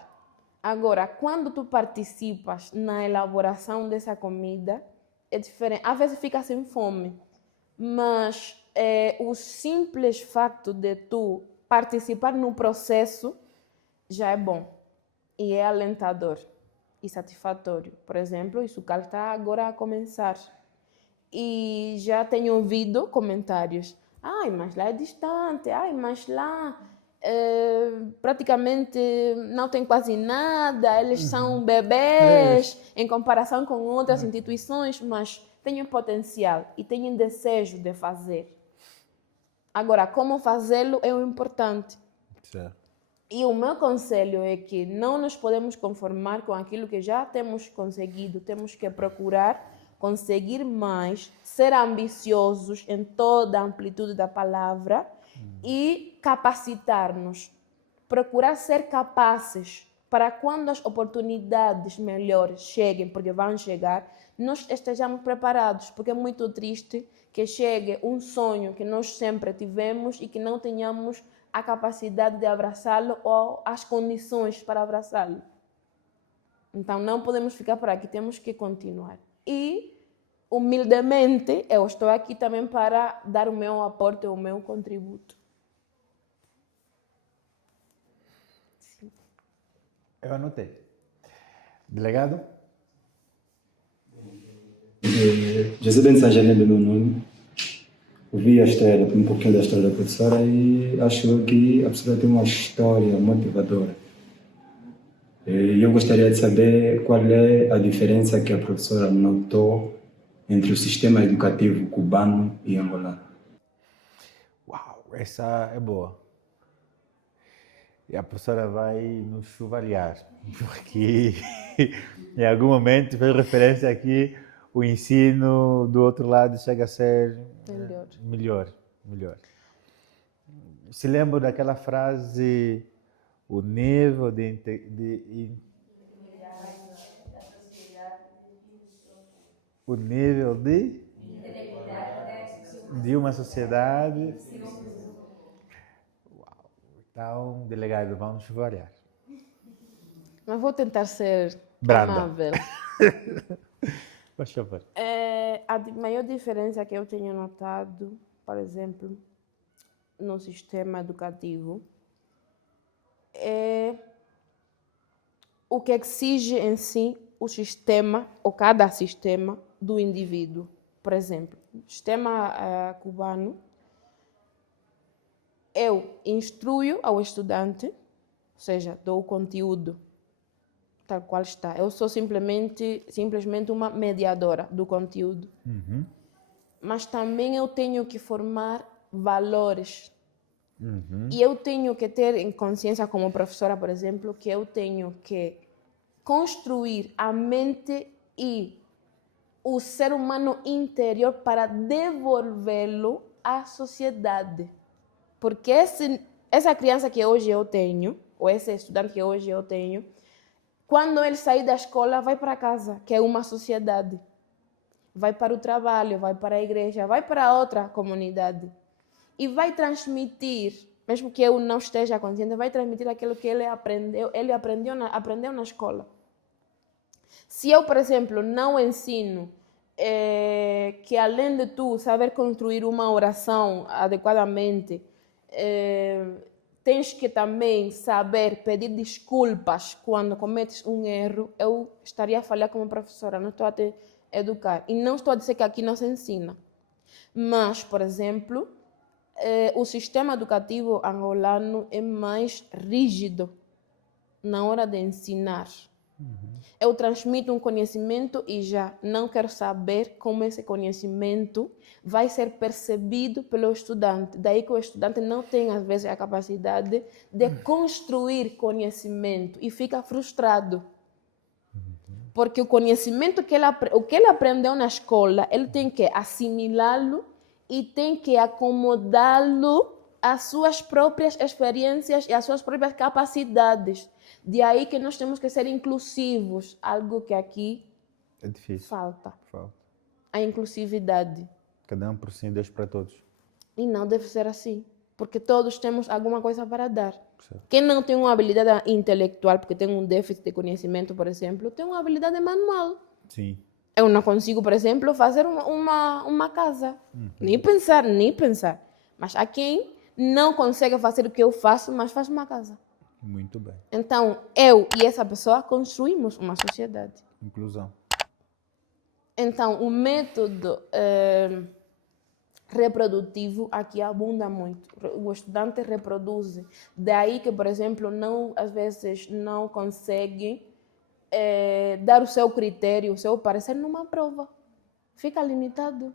Agora, quando tu participas na elaboração dessa comida, é diferente. Às vezes fica sem fome, mas o simples facto de tu participar no processo já é bom e é alentador e satisfatório. Por exemplo, o Isucal está agora a começar e já tenho ouvido comentários. Ai, mas lá é distante. Ai, mas lá praticamente não tem quase nada. Eles são bebês em comparação com outras instituições, mas têm potencial e têm desejo de fazer. Agora, como fazê-lo é o importante. Certo. E o meu conselho é que não nos podemos conformar com aquilo que já temos conseguido. Temos que procurar conseguir mais, ser ambiciosos em toda a amplitude da palavra e capacitar-nos. Procurar ser capazes para quando as oportunidades melhores cheguem, porque vão chegar, nós estejamos preparados, porque é muito triste que chegue um sonho que nós sempre tivemos e que não tenhamos a capacidade de abraçá-lo ou as condições para abraçá-lo. Então não podemos ficar por aqui, temos que continuar. E, humildemente, eu estou aqui também para dar o meu aporte, o meu contributo. Sim. Eu anotei. Delegado? José Ben Sanjanebe, meu nome. Ouvi a história, um pouquinho da história da professora e acho que a professora tem uma história motivadora. E eu gostaria de saber qual é a diferença que a professora notou entre o sistema educativo cubano e angolano. Uau, essa é boa. E a professora vai nos chuvalhar, porque em algum momento fez referência aqui, o ensino do outro lado chega a ser melhor. Se lembra daquela frase, o nível o nível de uma sociedade. Uau. Então, delegado, vamos variar. Mas vou tentar ser branda. amável. Por favor. A maior diferença que eu tenho notado, por exemplo, no sistema educativo, é o que exige em si o sistema, ou cada sistema, do indivíduo. Por exemplo, no sistema cubano, eu instruo ao estudante, ou seja, dou o conteúdo tal qual está. Eu sou simplesmente uma mediadora do conteúdo. Uhum. Mas também eu tenho que formar valores. Uhum. E eu tenho que ter em consciência, como professora, por exemplo, que eu tenho que construir a mente e o ser humano interior para devolvê-lo à sociedade. Porque essa criança que hoje eu tenho, ou esse estudante que hoje eu tenho, quando ele sair da escola, vai para casa, que é uma sociedade. Vai para o trabalho, vai para a igreja, vai para outra comunidade. E vai transmitir, mesmo que eu não esteja consciente, vai transmitir aquilo que ele aprendeu na escola. Se eu, por exemplo, não ensino que além de tu saber construir uma oração adequadamente, tens que também saber pedir desculpas quando cometes um erro, eu estaria a falhar como professora, não estou a te educar. E não estou a dizer que aqui não se ensina. Mas, por exemplo, o sistema educativo angolano é mais rígido na hora de ensinar. Uhum. Eu transmito um conhecimento e já não quero saber como esse conhecimento vai ser percebido pelo estudante. Daí que o estudante não tem, às vezes, a capacidade de construir conhecimento e fica frustrado. Porque o conhecimento que ele aprendeu na escola, ele tem que assimilá-lo e tem que acomodá-lo às suas próprias experiências e às suas próprias capacidades. De aí que nós temos que ser inclusivos, algo que aqui é difícil. Falta. A inclusividade. Cada um por si, Deus para todos. E não deve ser assim, porque todos temos alguma coisa para dar. Certo. Quem não tem uma habilidade intelectual, porque tem um déficit de conhecimento, por exemplo, tem uma habilidade manual. Sim. Eu não consigo, por exemplo, fazer uma casa. Uhum. Nem pensar. Mas há quem não consegue fazer o que eu faço, mas faz uma casa. Muito bem. Então, eu e essa pessoa construímos uma sociedade. Inclusão. Então, o método reprodutivo aqui abunda muito. O estudante reproduz. Daí que, por exemplo, às vezes não conseguem dar o seu critério, o seu parecer numa prova. Fica limitado.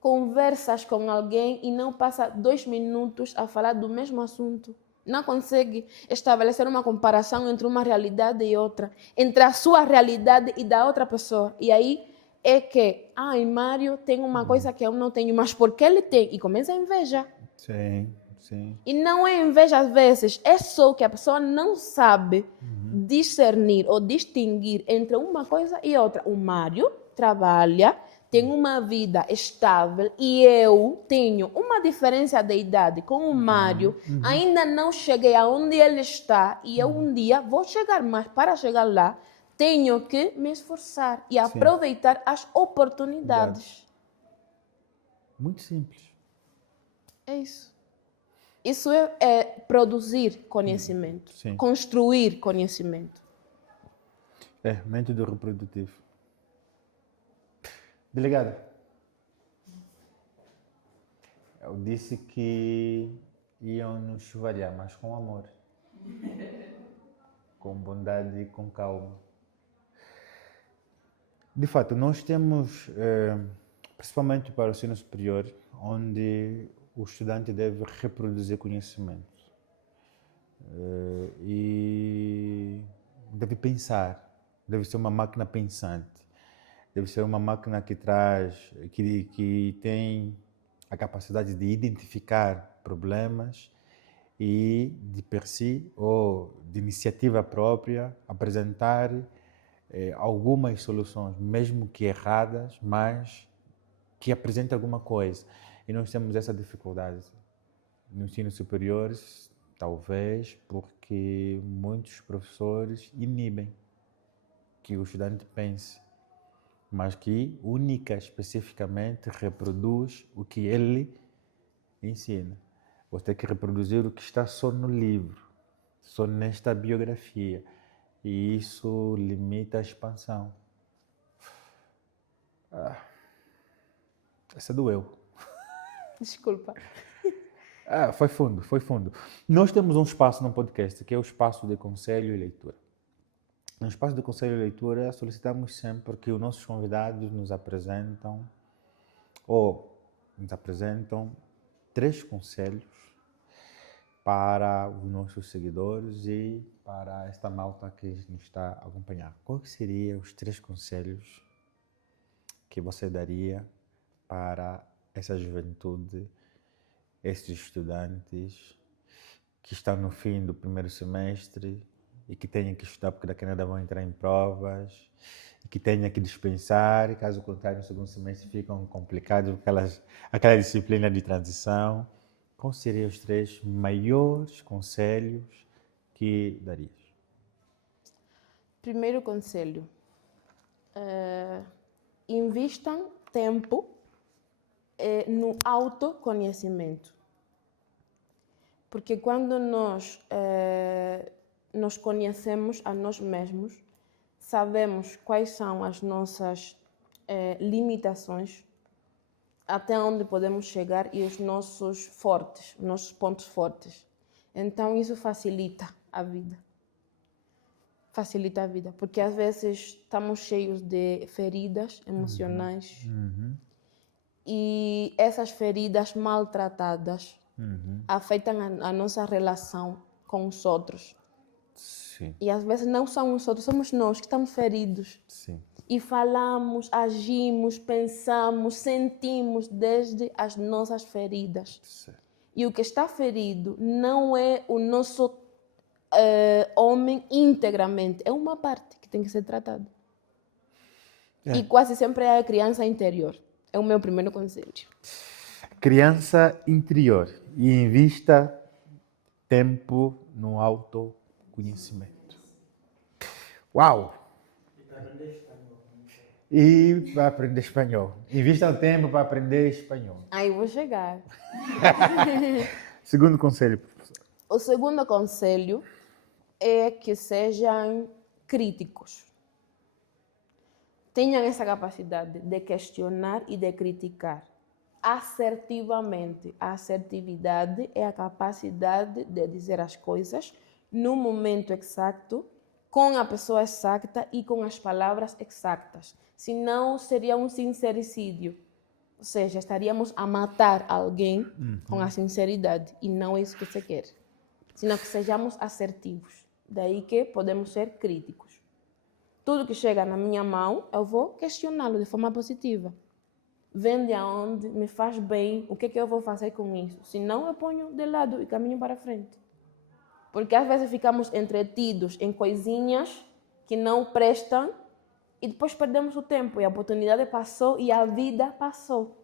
Conversas com alguém e não passa 2 minutos a falar do mesmo assunto. Não consegue estabelecer uma comparação entre uma realidade e outra, entre a sua realidade e da outra pessoa. E aí é que, Mário tem uma coisa que eu não tenho, mas porque ele tem? E começa a inveja. Sim. E não é inveja às vezes, é só que a pessoa não sabe discernir ou distinguir entre uma coisa e outra. O Mário trabalha, tem uma vida estável e eu tenho uma diferença de idade com o Mário, ainda não cheguei aonde ele está e eu um dia vou chegar, mas para chegar lá tenho que me esforçar e aproveitar as oportunidades. Muito simples. É isso. Isso é produzir conhecimento, construir conhecimento. Método reprodutivo. Delegado, eu disse que iam nos chuvalhar, mas com amor, com bondade e com calma. De fato, nós temos, principalmente para o ensino superior, onde o estudante deve reproduzir conhecimento e deve pensar, deve ser uma máquina pensante, deve ser uma máquina que que tem a capacidade de identificar problemas e de per si ou de iniciativa própria apresentar algumas soluções, mesmo que erradas, mas que apresentem alguma coisa. E nós temos essa dificuldade no ensino superior, talvez porque muitos professores inibem que o estudante pense, mas que única, especificamente, reproduz o que ele ensina. Você tem que reproduzir o que está só no livro, só nesta biografia. E isso limita a expansão. Essa doeu. Desculpa. Foi fundo, foi fundo. Nós temos um espaço no podcast, que é o espaço de conselho e leitura. No espaço de conselho e leitura, solicitamos sempre que os nossos convidados nos apresentam 3 conselhos para os nossos seguidores e para esta malta que nos está a acompanhar. Quais seriam os 3 conselhos que você daria para essa juventude, esses estudantes que estão no fim do primeiro semestre e que tenham que estudar porque daqui a nada vão entrar em provas e que tenham que dispensar, e caso contrário no segundo semestre ficam complicados aquela disciplina de transição? Quais seriam os 3 maiores conselhos que darias? Primeiro conselho, invistam tempo no autoconhecimento. Porque quando nós nos conhecemos a nós mesmos, sabemos quais são as nossas limitações, até onde podemos chegar e os nossos fortes, os nossos pontos fortes. Então isso facilita a vida. Facilita a vida, porque às vezes estamos cheios de feridas emocionais e essas feridas maltratadas afetam a nossa relação com os outros. Sim. E às vezes não são os outros, somos nós que estamos feridos. Sim. E falamos, agimos, pensamos, sentimos desde as nossas feridas. Sim. E o que está ferido não é o nosso homem integramente, é uma parte que tem que ser tratada. E quase sempre é a criança interior. É o meu primeiro conselho. Criança interior. E invista tempo no autoconhecimento. Uau! E para aprender espanhol. Invista tempo para aprender espanhol. Aí vou chegar. Segundo conselho, professor. O segundo conselho é que sejam críticos. Tenham essa capacidade de questionar e de criticar assertivamente. A assertividade é a capacidade de dizer as coisas no momento exato, com a pessoa exata e com as palavras exatas. Senão, seria um sincericídio. Ou seja, estaríamos a matar alguém com a sinceridade. E não é isso que se quer. Senão que sejamos assertivos. Daí que podemos ser críticos. Tudo que chega na minha mão, eu vou questioná-lo de forma positiva. Vem de onde, me faz bem, o que eu vou fazer com isso? Senão, eu ponho de lado e caminho para frente. Porque às vezes ficamos entretidos em coisinhas que não prestam e depois perdemos o tempo e a oportunidade passou e a vida passou.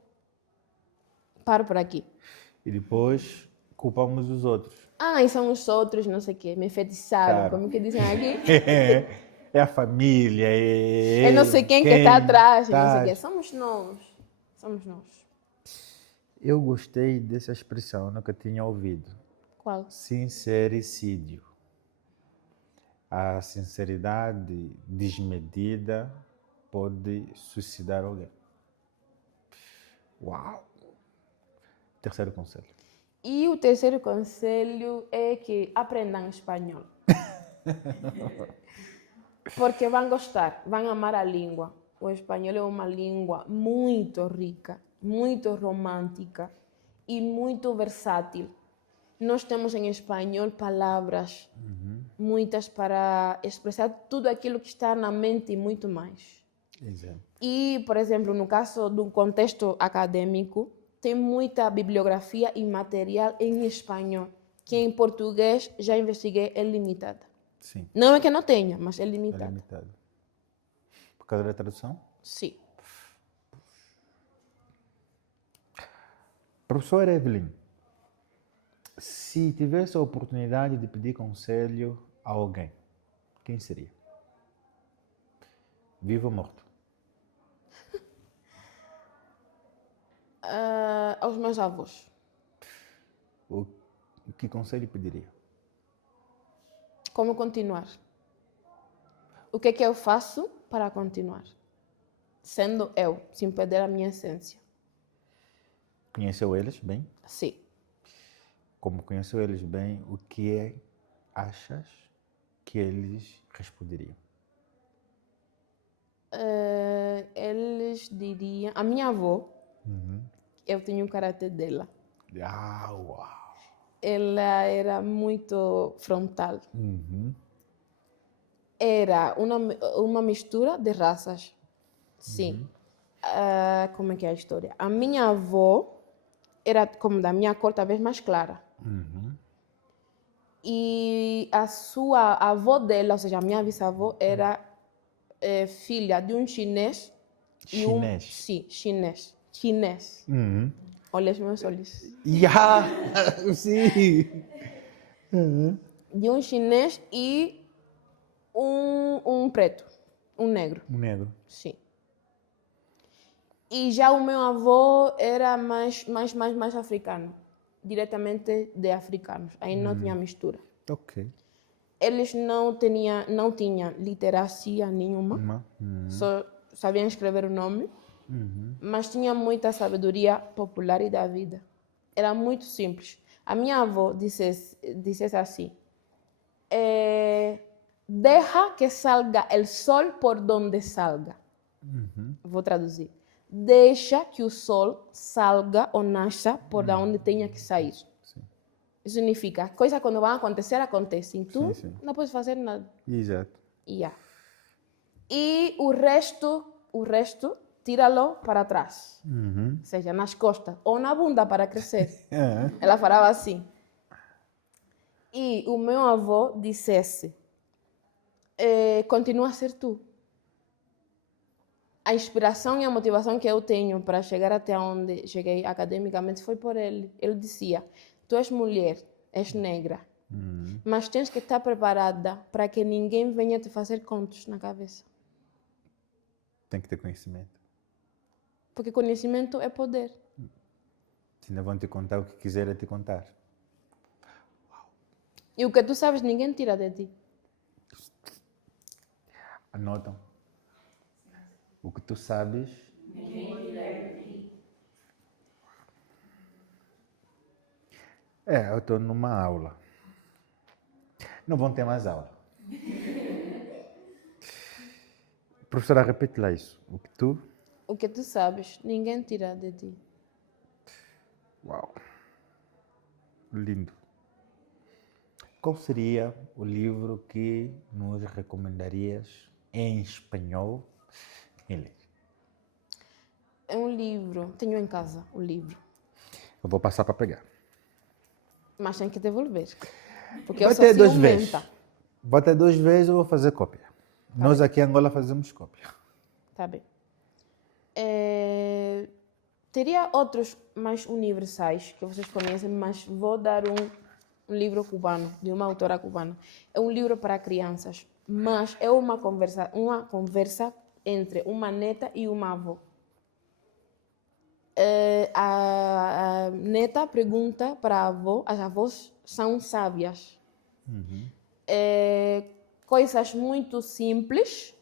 Paro por aqui. E depois culpamos os outros. E são os outros, não sei o quê, me enfeitiçaram, Claro. como que dizem aqui? É a família, É não sei quem que está atrás, não sei o quê. Tá. Somos nós. Somos nós. Eu gostei dessa expressão, nunca tinha ouvido. Qual? Sincericídio. A sinceridade desmedida pode suicidar alguém. Uau! Terceiro conselho. E o terceiro conselho é que aprendam espanhol. Porque vão gostar, vão amar a língua. O espanhol é uma língua muito rica, muito romântica e muito versátil. Nós temos em espanhol palavras, muitas para expressar tudo aquilo que está na mente e muito mais. Exato. E, por exemplo, no caso do contexto acadêmico, tem muita bibliografia e material em espanhol, que em português, já investiguei, é limitada. Sim. Não é que não tenha, mas é É limitada. limitado. Por causa da tradução? Sim. Professora Evelyn, se tivesse a oportunidade de pedir conselho a alguém, quem seria? Vivo ou morto? Aos meus avós. O que conselho pediria? Como continuar? O que é que eu faço para continuar? Sendo eu, sem perder a minha essência. Conheceu eles bem? Sim. Como conheceu eles bem, o que é achas que eles responderiam? Eles diriam... A minha avó, eu tenho o caráter dela. Ah, uau! Ela era muito frontal. Era uma mistura de raças. Sim. Como é que é a história? A minha avó era como da minha cor, talvez mais clara. E a sua avó dela, ou seja, a minha bisavó, era filha de um chinês. Chinês? Sim, chinês. Chinês. Olha os meus olhos. Yeah! Sim! De um chinês e um preto, um negro. Um negro. Sim. E já o meu avô era mais africano, diretamente de africanos. Aí não tinha mistura. Ok. Eles não tinham literacia nenhuma, só sabiam escrever o nome, mas tinha muita sabedoria popular e da vida. Era muito simples. A minha avó dissesse assim, deja que salga el sol por donde salga. Vou traduzir. Deixa que o sol salga ou nasça por onde tenha que sair. Sim. Isso significa, coisas quando vão acontecer, acontecem. Tu Sim. não podes fazer nada. Exato. Yeah. E o resto, tira-lo para trás. Ou seja, nas costas ou na bunda para crescer. Ela falava assim. E o meu avô dissesse, continua a ser tu. A inspiração e a motivação que eu tenho para chegar até onde cheguei academicamente foi por ele. Ele dizia, tu és mulher, és negra, mas tens que estar preparada para que ninguém venha te fazer contos na cabeça. Tem que ter conhecimento. Porque conhecimento é poder. Se não vão te contar o que quiserem te contar. E o que tu sabes, ninguém tira de ti. Anotam. O que tu sabes. Eu estou numa aula. Não vão ter mais aula. Professora, repete lá isso. O que tu sabes, ninguém tira de ti. Uau. Lindo. Qual seria o livro que nos recomendarias em espanhol? É um livro, tenho em casa o livro, Eu vou passar para pegar. mas tem que devolver. Porque Vou eu sou ter 2 vezes. ciumenta. Vou ter 2 vezes e vou fazer cópia. Nós aqui em Angola fazemos cópia. Tá bem. Teria outros mais universais que vocês conhecem, mas vou dar um livro cubano, de uma autora cubana. É um livro para crianças, mas é uma conversa entre uma neta e uma avó. A neta pergunta para a avó, as avós são sábias. coisas muito simples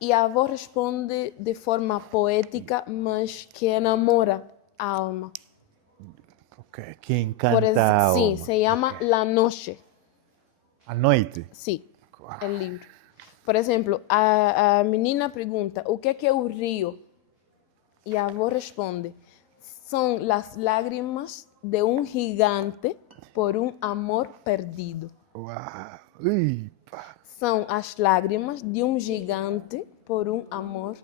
E a avó responde de forma poética, mas que enamora a alma. Ok, que encanta a alma. Sim, se llama La Noche. À noite? Sim, é livro. Por exemplo, a menina pergunta, o que é o rio? E a avó responde, são as lágrimas de um gigante por um amor perdido. Uau! Ipa. São as lágrimas de um gigante por um amor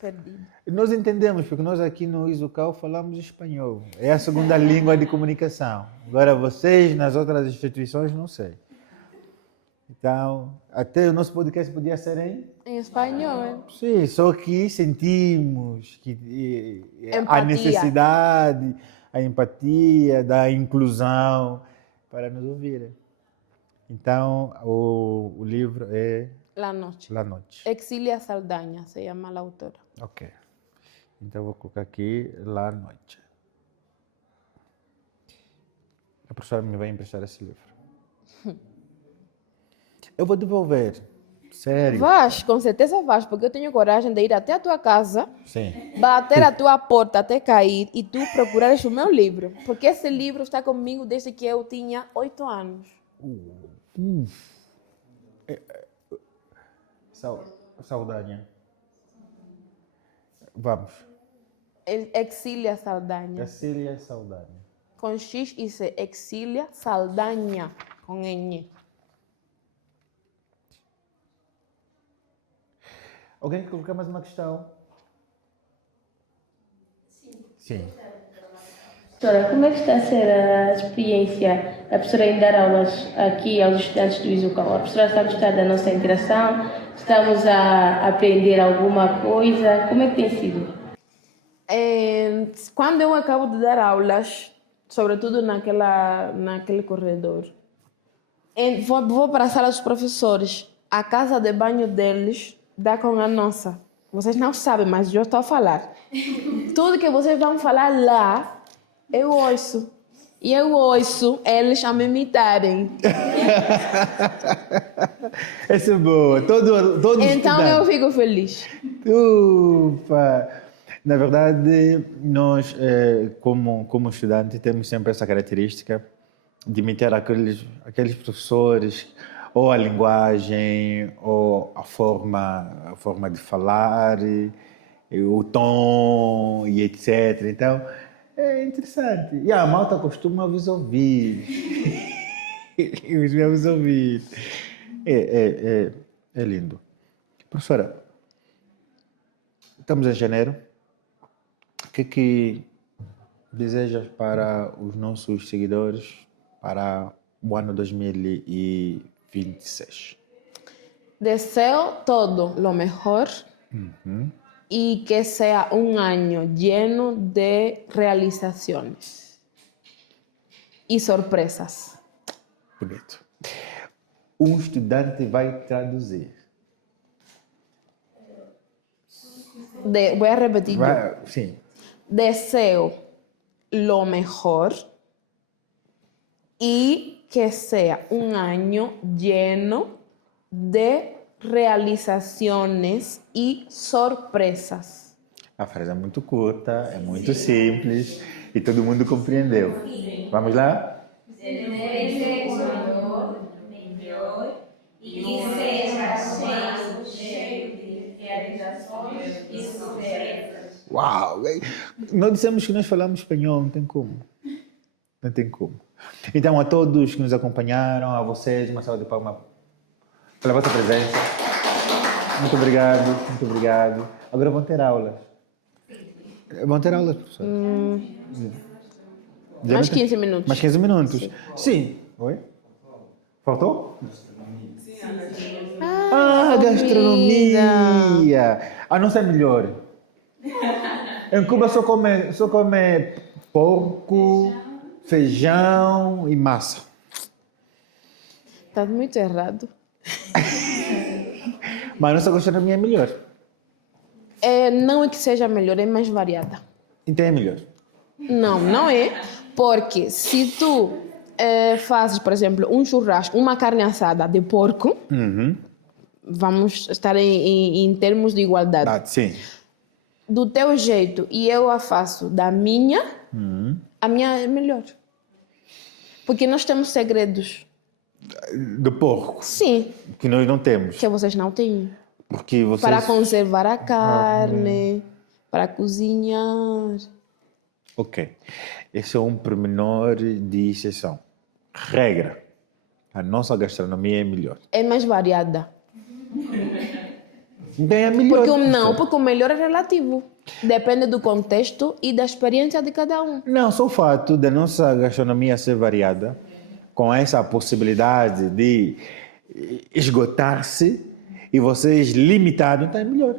perdido. Nós entendemos, porque nós aqui no Isucal falamos espanhol. É a segunda língua de comunicação. Agora vocês, nas outras instituições, não sei. Então, até o nosso podcast podia ser Em espanhol. Sim, só que sentimos que a Empatia. necessidade, a empatia, da inclusão para nos ouvirem. Então, o livro é La Noche. La Noche. Exília Saldanha se chama a autora. Ok. Então, vou colocar aqui La Noche. A professora me vai emprestar esse livro. Eu vou devolver. Sério. Vais, com certeza vais, porque eu tenho coragem de ir até a tua casa, Sim. bater a tua porta até cair e tu procurares o meu livro. Porque esse livro está comigo desde que eu tinha 8 anos. Saudade. Vamos. Exília Saldanha. Cecília Saudade. Com X e C. Exília Saldanha. Com N. Alguém quer colocar mais uma questão? Sim. Professora, como é que está a ser a experiência da professora em dar aulas aqui aos estudantes do Isucal? A professora está a gostar da nossa interação? Estamos a aprender alguma coisa? Como é que tem sido? Quando eu acabo de dar aulas, sobretudo naquele corredor, vou para a sala dos professores. A casa de banho deles dá com a nossa. Vocês não sabem, mas eu estou a falar. Tudo que vocês vão falar lá, eu ouço. E eu ouço eles a me imitarem. Essa é boa. Todo Então eu estudante. fico feliz. Ufa. Na verdade, nós, como estudantes, temos sempre essa característica de imitar aqueles professores, ou a linguagem, ou a forma de falar, e o tom, e etc. Então, é interessante. E a malta costuma vos ouvir. Costuma vos ouvir. É lindo. Professora, estamos em janeiro. O que desejas para os nossos seguidores para o ano 2026? Deseo todo lo mejor y que sea un año lleno de realizaciones y sorpresas. Bonito. Um estudante vai traduzir. Voy a repetir. Sim. Deseo lo mejor y que sea un año lleno de realizaciones y sorpresas. A frase é muito curta, é muito simples e todo mundo compreendeu. Vamos lá? Uau! Nós dissemos que nós falamos espanhol, não tem como. Não tem como. Então, a todos que nos acompanharam, a vocês, uma salva de palmas pela vossa presença. Muito obrigado, muito obrigado. Agora vão ter aulas. Vão ter aulas, professor? Mais 15 minutos. Mais 15 minutos. Sim. Oi? Faltou? Gastronomia! A nossa é melhor. Em Cuba só come porco, feijão e massa. Está muito errado. Mas a nossa gastronomia é melhor. Não é que seja melhor, é mais variada. Então é melhor. Não é, porque se tu fazes, por exemplo, um churrasco, uma carne assada de porco, vamos estar em termos de igualdade. Ah, sim. Do teu jeito e eu a faço da minha, a minha é melhor. Porque nós temos segredos. De porco, Sim, que nós não temos. que vocês não têm. Porque vocês... Para conservar a carne, para cozinhar. Ok. Esse é um pormenor de exceção. Regra. A nossa gastronomia é melhor. É mais variada. Bem, é melhor. Porque o melhor é relativo. Depende do contexto e da experiência de cada um. Não, só o fato da nossa gastronomia ser variada, com essa possibilidade de esgotar-se e vocês limitaram, então é melhor.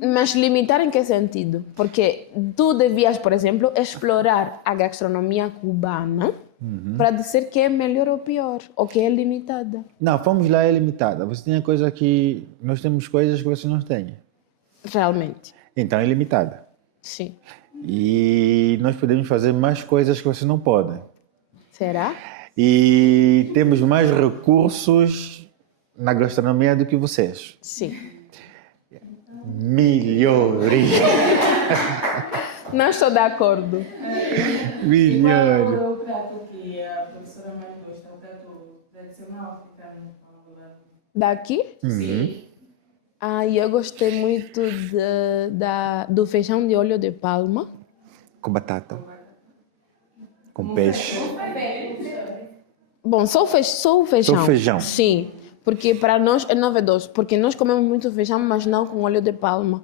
Mas limitar em que sentido? Porque tu devias, por exemplo, explorar a gastronomia cubana para dizer que é melhor ou pior, ou que é limitada. Não, fomos lá, é limitada. Você tem coisa que... Nós temos coisas que vocês não têm. Realmente, Então é limitada. sim. E nós podemos fazer mais coisas que vocês não podem. Será? E temos mais recursos na gastronomia do que vocês. Sim. Melhoria. Não estou de acordo. Melhoria. Qual é o prato que a professora mais gosta? O prato tradicional africano? Daqui? Sim. Eu gostei muito do feijão de óleo de palma. Com batata. Com peixe. Bom, só o feijão. Só o feijão. Sim, porque para nós é novedoso, porque nós comemos muito feijão, mas não com óleo de palma.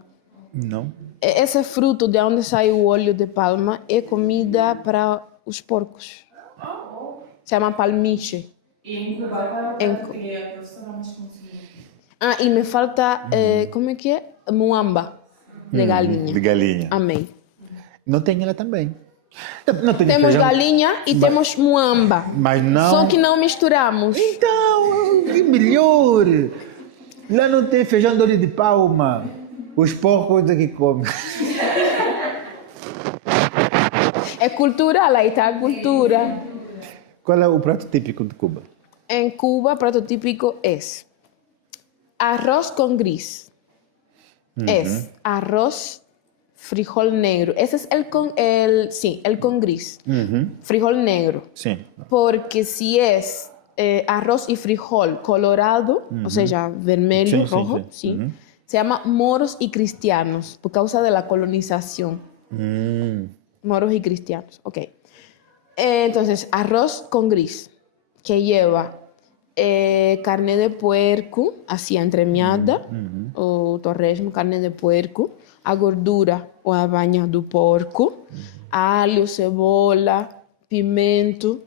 Não? Esse fruto de onde sai o óleo de palma é comida para os porcos. Se chama palmiche. E em Cuba, qual é o prato que a professora mais consome? E me falta, como é que é? Muamba, de galinha. De galinha. Amém. Não tem ela também. Não tem Temos feijão, galinha e temos muamba. mas não... Só que não misturamos. Então, que melhor! Lá não tem feijão de óleo de palma. Os porcos é que comem. É cultural, aí está a cultura. Qual é o prato típico de Cuba? Em Cuba, prato típico é arroz com gris. Es arroz, frijol negro. Ese es el con gris. Frijol negro. Sim. Porque si es arroz y frijol colorado, o sea, vermelho, Sí, sí, rojo, sí. sí, se llama moros y cristianos por causa de la colonización. Moros y cristianos, ok. Entonces, arroz con gris, que lleva carne de puerco, así entremeada, o torresmo, carne de puerco, a gordura ou a banha do porco, alho, cebola, pimento,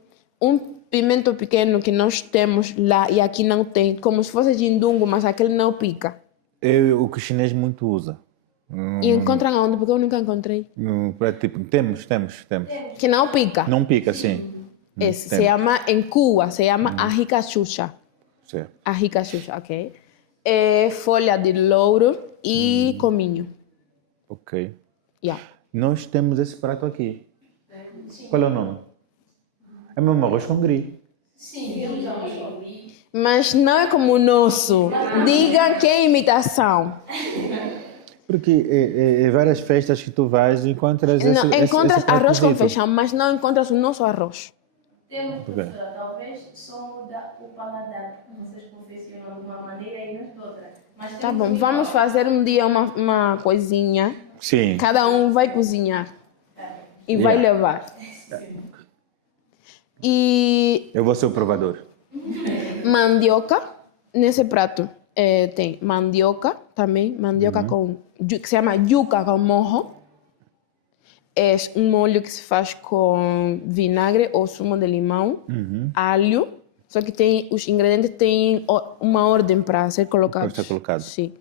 pimento pequeno que nós temos lá e aqui não tem, como se fosse jindungo, mas aquele não pica. É o que o chinês muito usa. E encontram aonde? Porque eu nunca encontrei. Prato típico. Temos. Que não pica. Não pica, sim. Esse se chama, em Cuba, se chama ají cachucha. Certo. Ají cachucha, ok. É folha de louro e cominho. Ok. Yeah. Nós temos esse prato aqui. Qual é o nome? É mesmo arroz com gris. Mas não é como o nosso. Diga que é imitação. Porque é várias festas que tu vais e encontras Não, esse encontras prato arroz com típico. feijão, mas não encontras o nosso arroz. Temos, Ok. professora, talvez só muda o paladar. Vocês confeccionam de uma maneira e nós de outra. Mas Tá temos bom, vamos fazer um dia uma coisinha. Sim. Cada um vai cozinhar e vai levar. E Eu vou ser o provador. mandioca, nesse prato tem mandioca também, mandioca que se chama yuca com morro. É um molho que se faz com vinagre ou sumo de limão, alho. Só que tem, os ingredientes têm uma ordem para ser colocados. Para ser colocado. Sim.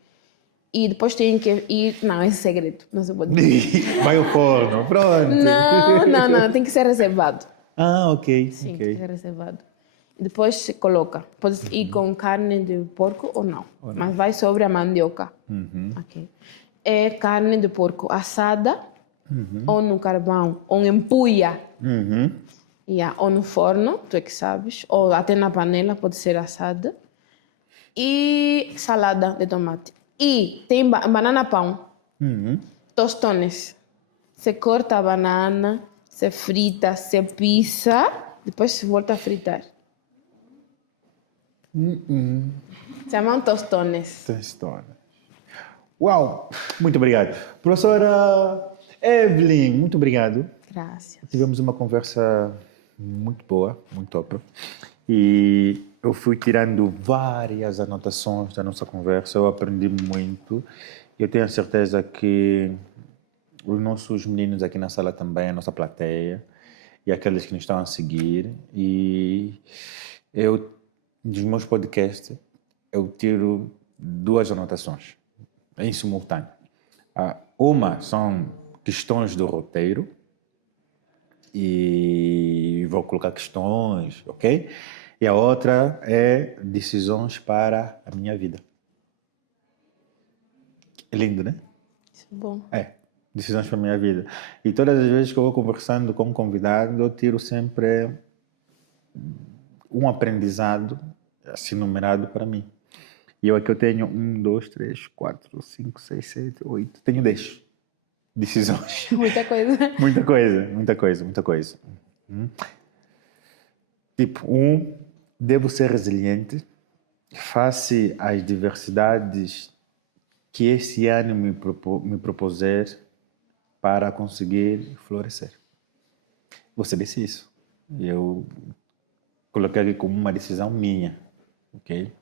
E depois tem que ir... Não, esse é segredo. Não se pode dizer. Vai ao forno, pronto. Não. Tem que ser reservado. Ah, ok. Sim, tem ok. que ser reservado. E depois se coloca. Pode ir com carne de porco ou não. Mas vai sobre a mandioca. Ok. É carne de porco assada, ou no carvão, ou em puia. Ou no forno, tu é que sabes. Ou até na panela, pode ser assada. e salada de tomate. E tem banana pão, tostones. Você corta a banana, você frita, você pisa, depois você volta a fritar. Chamam tostones. Testona. Uau! Muito obrigado. Professora Evelyn, muito obrigado. Graças. Tivemos uma conversa muito boa, muito top. E eu fui tirando várias anotações da nossa conversa, eu aprendi muito. Eu tenho a certeza que os nossos meninos aqui na sala também, a nossa plateia, e aqueles que nos estão a seguir. E eu, dos meus podcasts, eu tiro 2 anotações em simultâneo. Uma são questões do roteiro, e vou colocar questões, ok? E a outra é decisões para a minha vida. É lindo, né? Isso é bom. É, decisões para a minha vida. E todas as vezes que eu vou conversando com um convidado, eu tiro sempre um aprendizado assim numerado para mim. E eu aqui eu tenho 1, 2, 3, 4, 5, 6, 7, 8, tenho 10 decisões. Muita coisa. Muita coisa, muita coisa, muita coisa. Tipo, devo ser resiliente face às diversidades que esse ano me propuser para conseguir florescer. Você disse isso. Eu coloquei aqui como uma decisão minha, ok?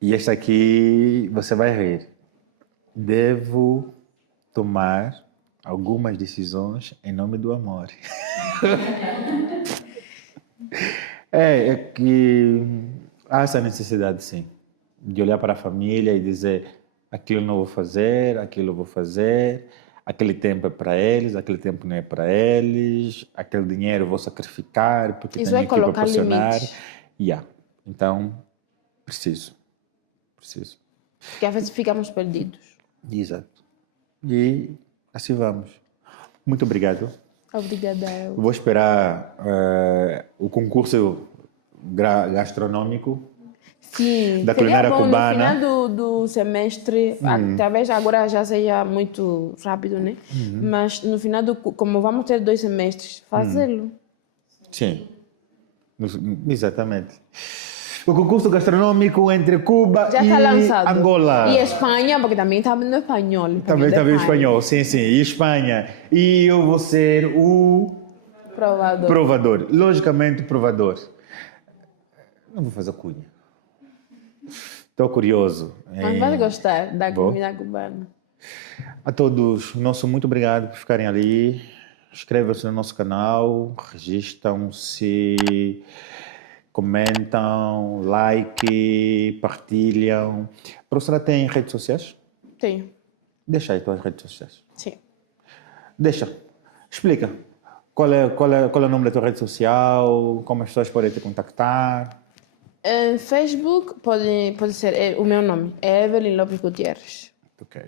E esta aqui, você vai rir. Devo tomar algumas decisões em nome do amor. É que há essa necessidade, sim, de olhar para a família e dizer aquilo não vou fazer, aquilo eu vou fazer, aquele tempo é para eles, aquele tempo não é para eles, aquele dinheiro eu vou sacrificar porque Isso tenho é que colocar proporcionar. limites. Então, preciso. Porque às vezes ficamos perdidos. Exato. E assim vamos. Muito obrigado. Obrigada. Vou esperar o concurso gastronômico Sim, da seria culinária bom cubana. no final do semestre, talvez agora já seja muito rápido, né? Mas no final como vamos ter 2 semestres, fazê-lo. Sim, exatamente. O concurso gastronômico entre Cuba Já e está lançado. Angola. E Espanha, porque também está no espanhol. Também está em espanhol, sim. E Espanha. E eu vou ser o provador. Logicamente, provador. Não vou fazer cunha. Estou curioso. Mas vai gostar da Vou. comida cubana. A todos, nosso muito obrigado por ficarem ali. Inscrevam-se no nosso canal, registram-se, comentam, like, partilham. Professora, tem redes sociais? Tenho. Deixa aí tuas redes sociais. Sim. Deixa. Explica. Qual é o nome da tua rede social? Como as pessoas podem te contactar? Facebook pode ser o meu nome, é Evelyn Lopes Gutierrez. Ok.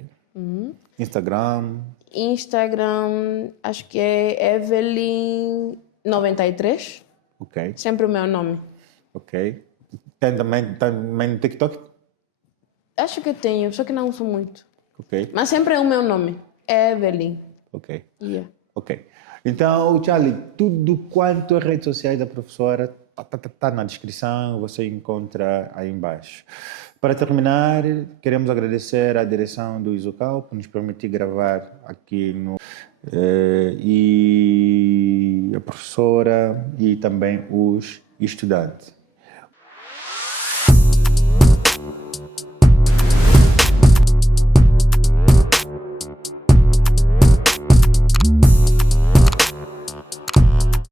Instagram? Instagram, acho que é Evelyn93. Ok. Sempre o meu nome. Ok. Tem também no TikTok? Acho que tenho, só que não uso muito. Ok. Mas sempre é o meu nome, Evelyn. Ok. Yeah. Ok. Então, Charlie, tudo quanto é redes sociais da professora tá na descrição, você encontra aí embaixo. Para terminar, queremos agradecer à direção do Isocal por nos permitir gravar aqui e a professora e também os estudantes.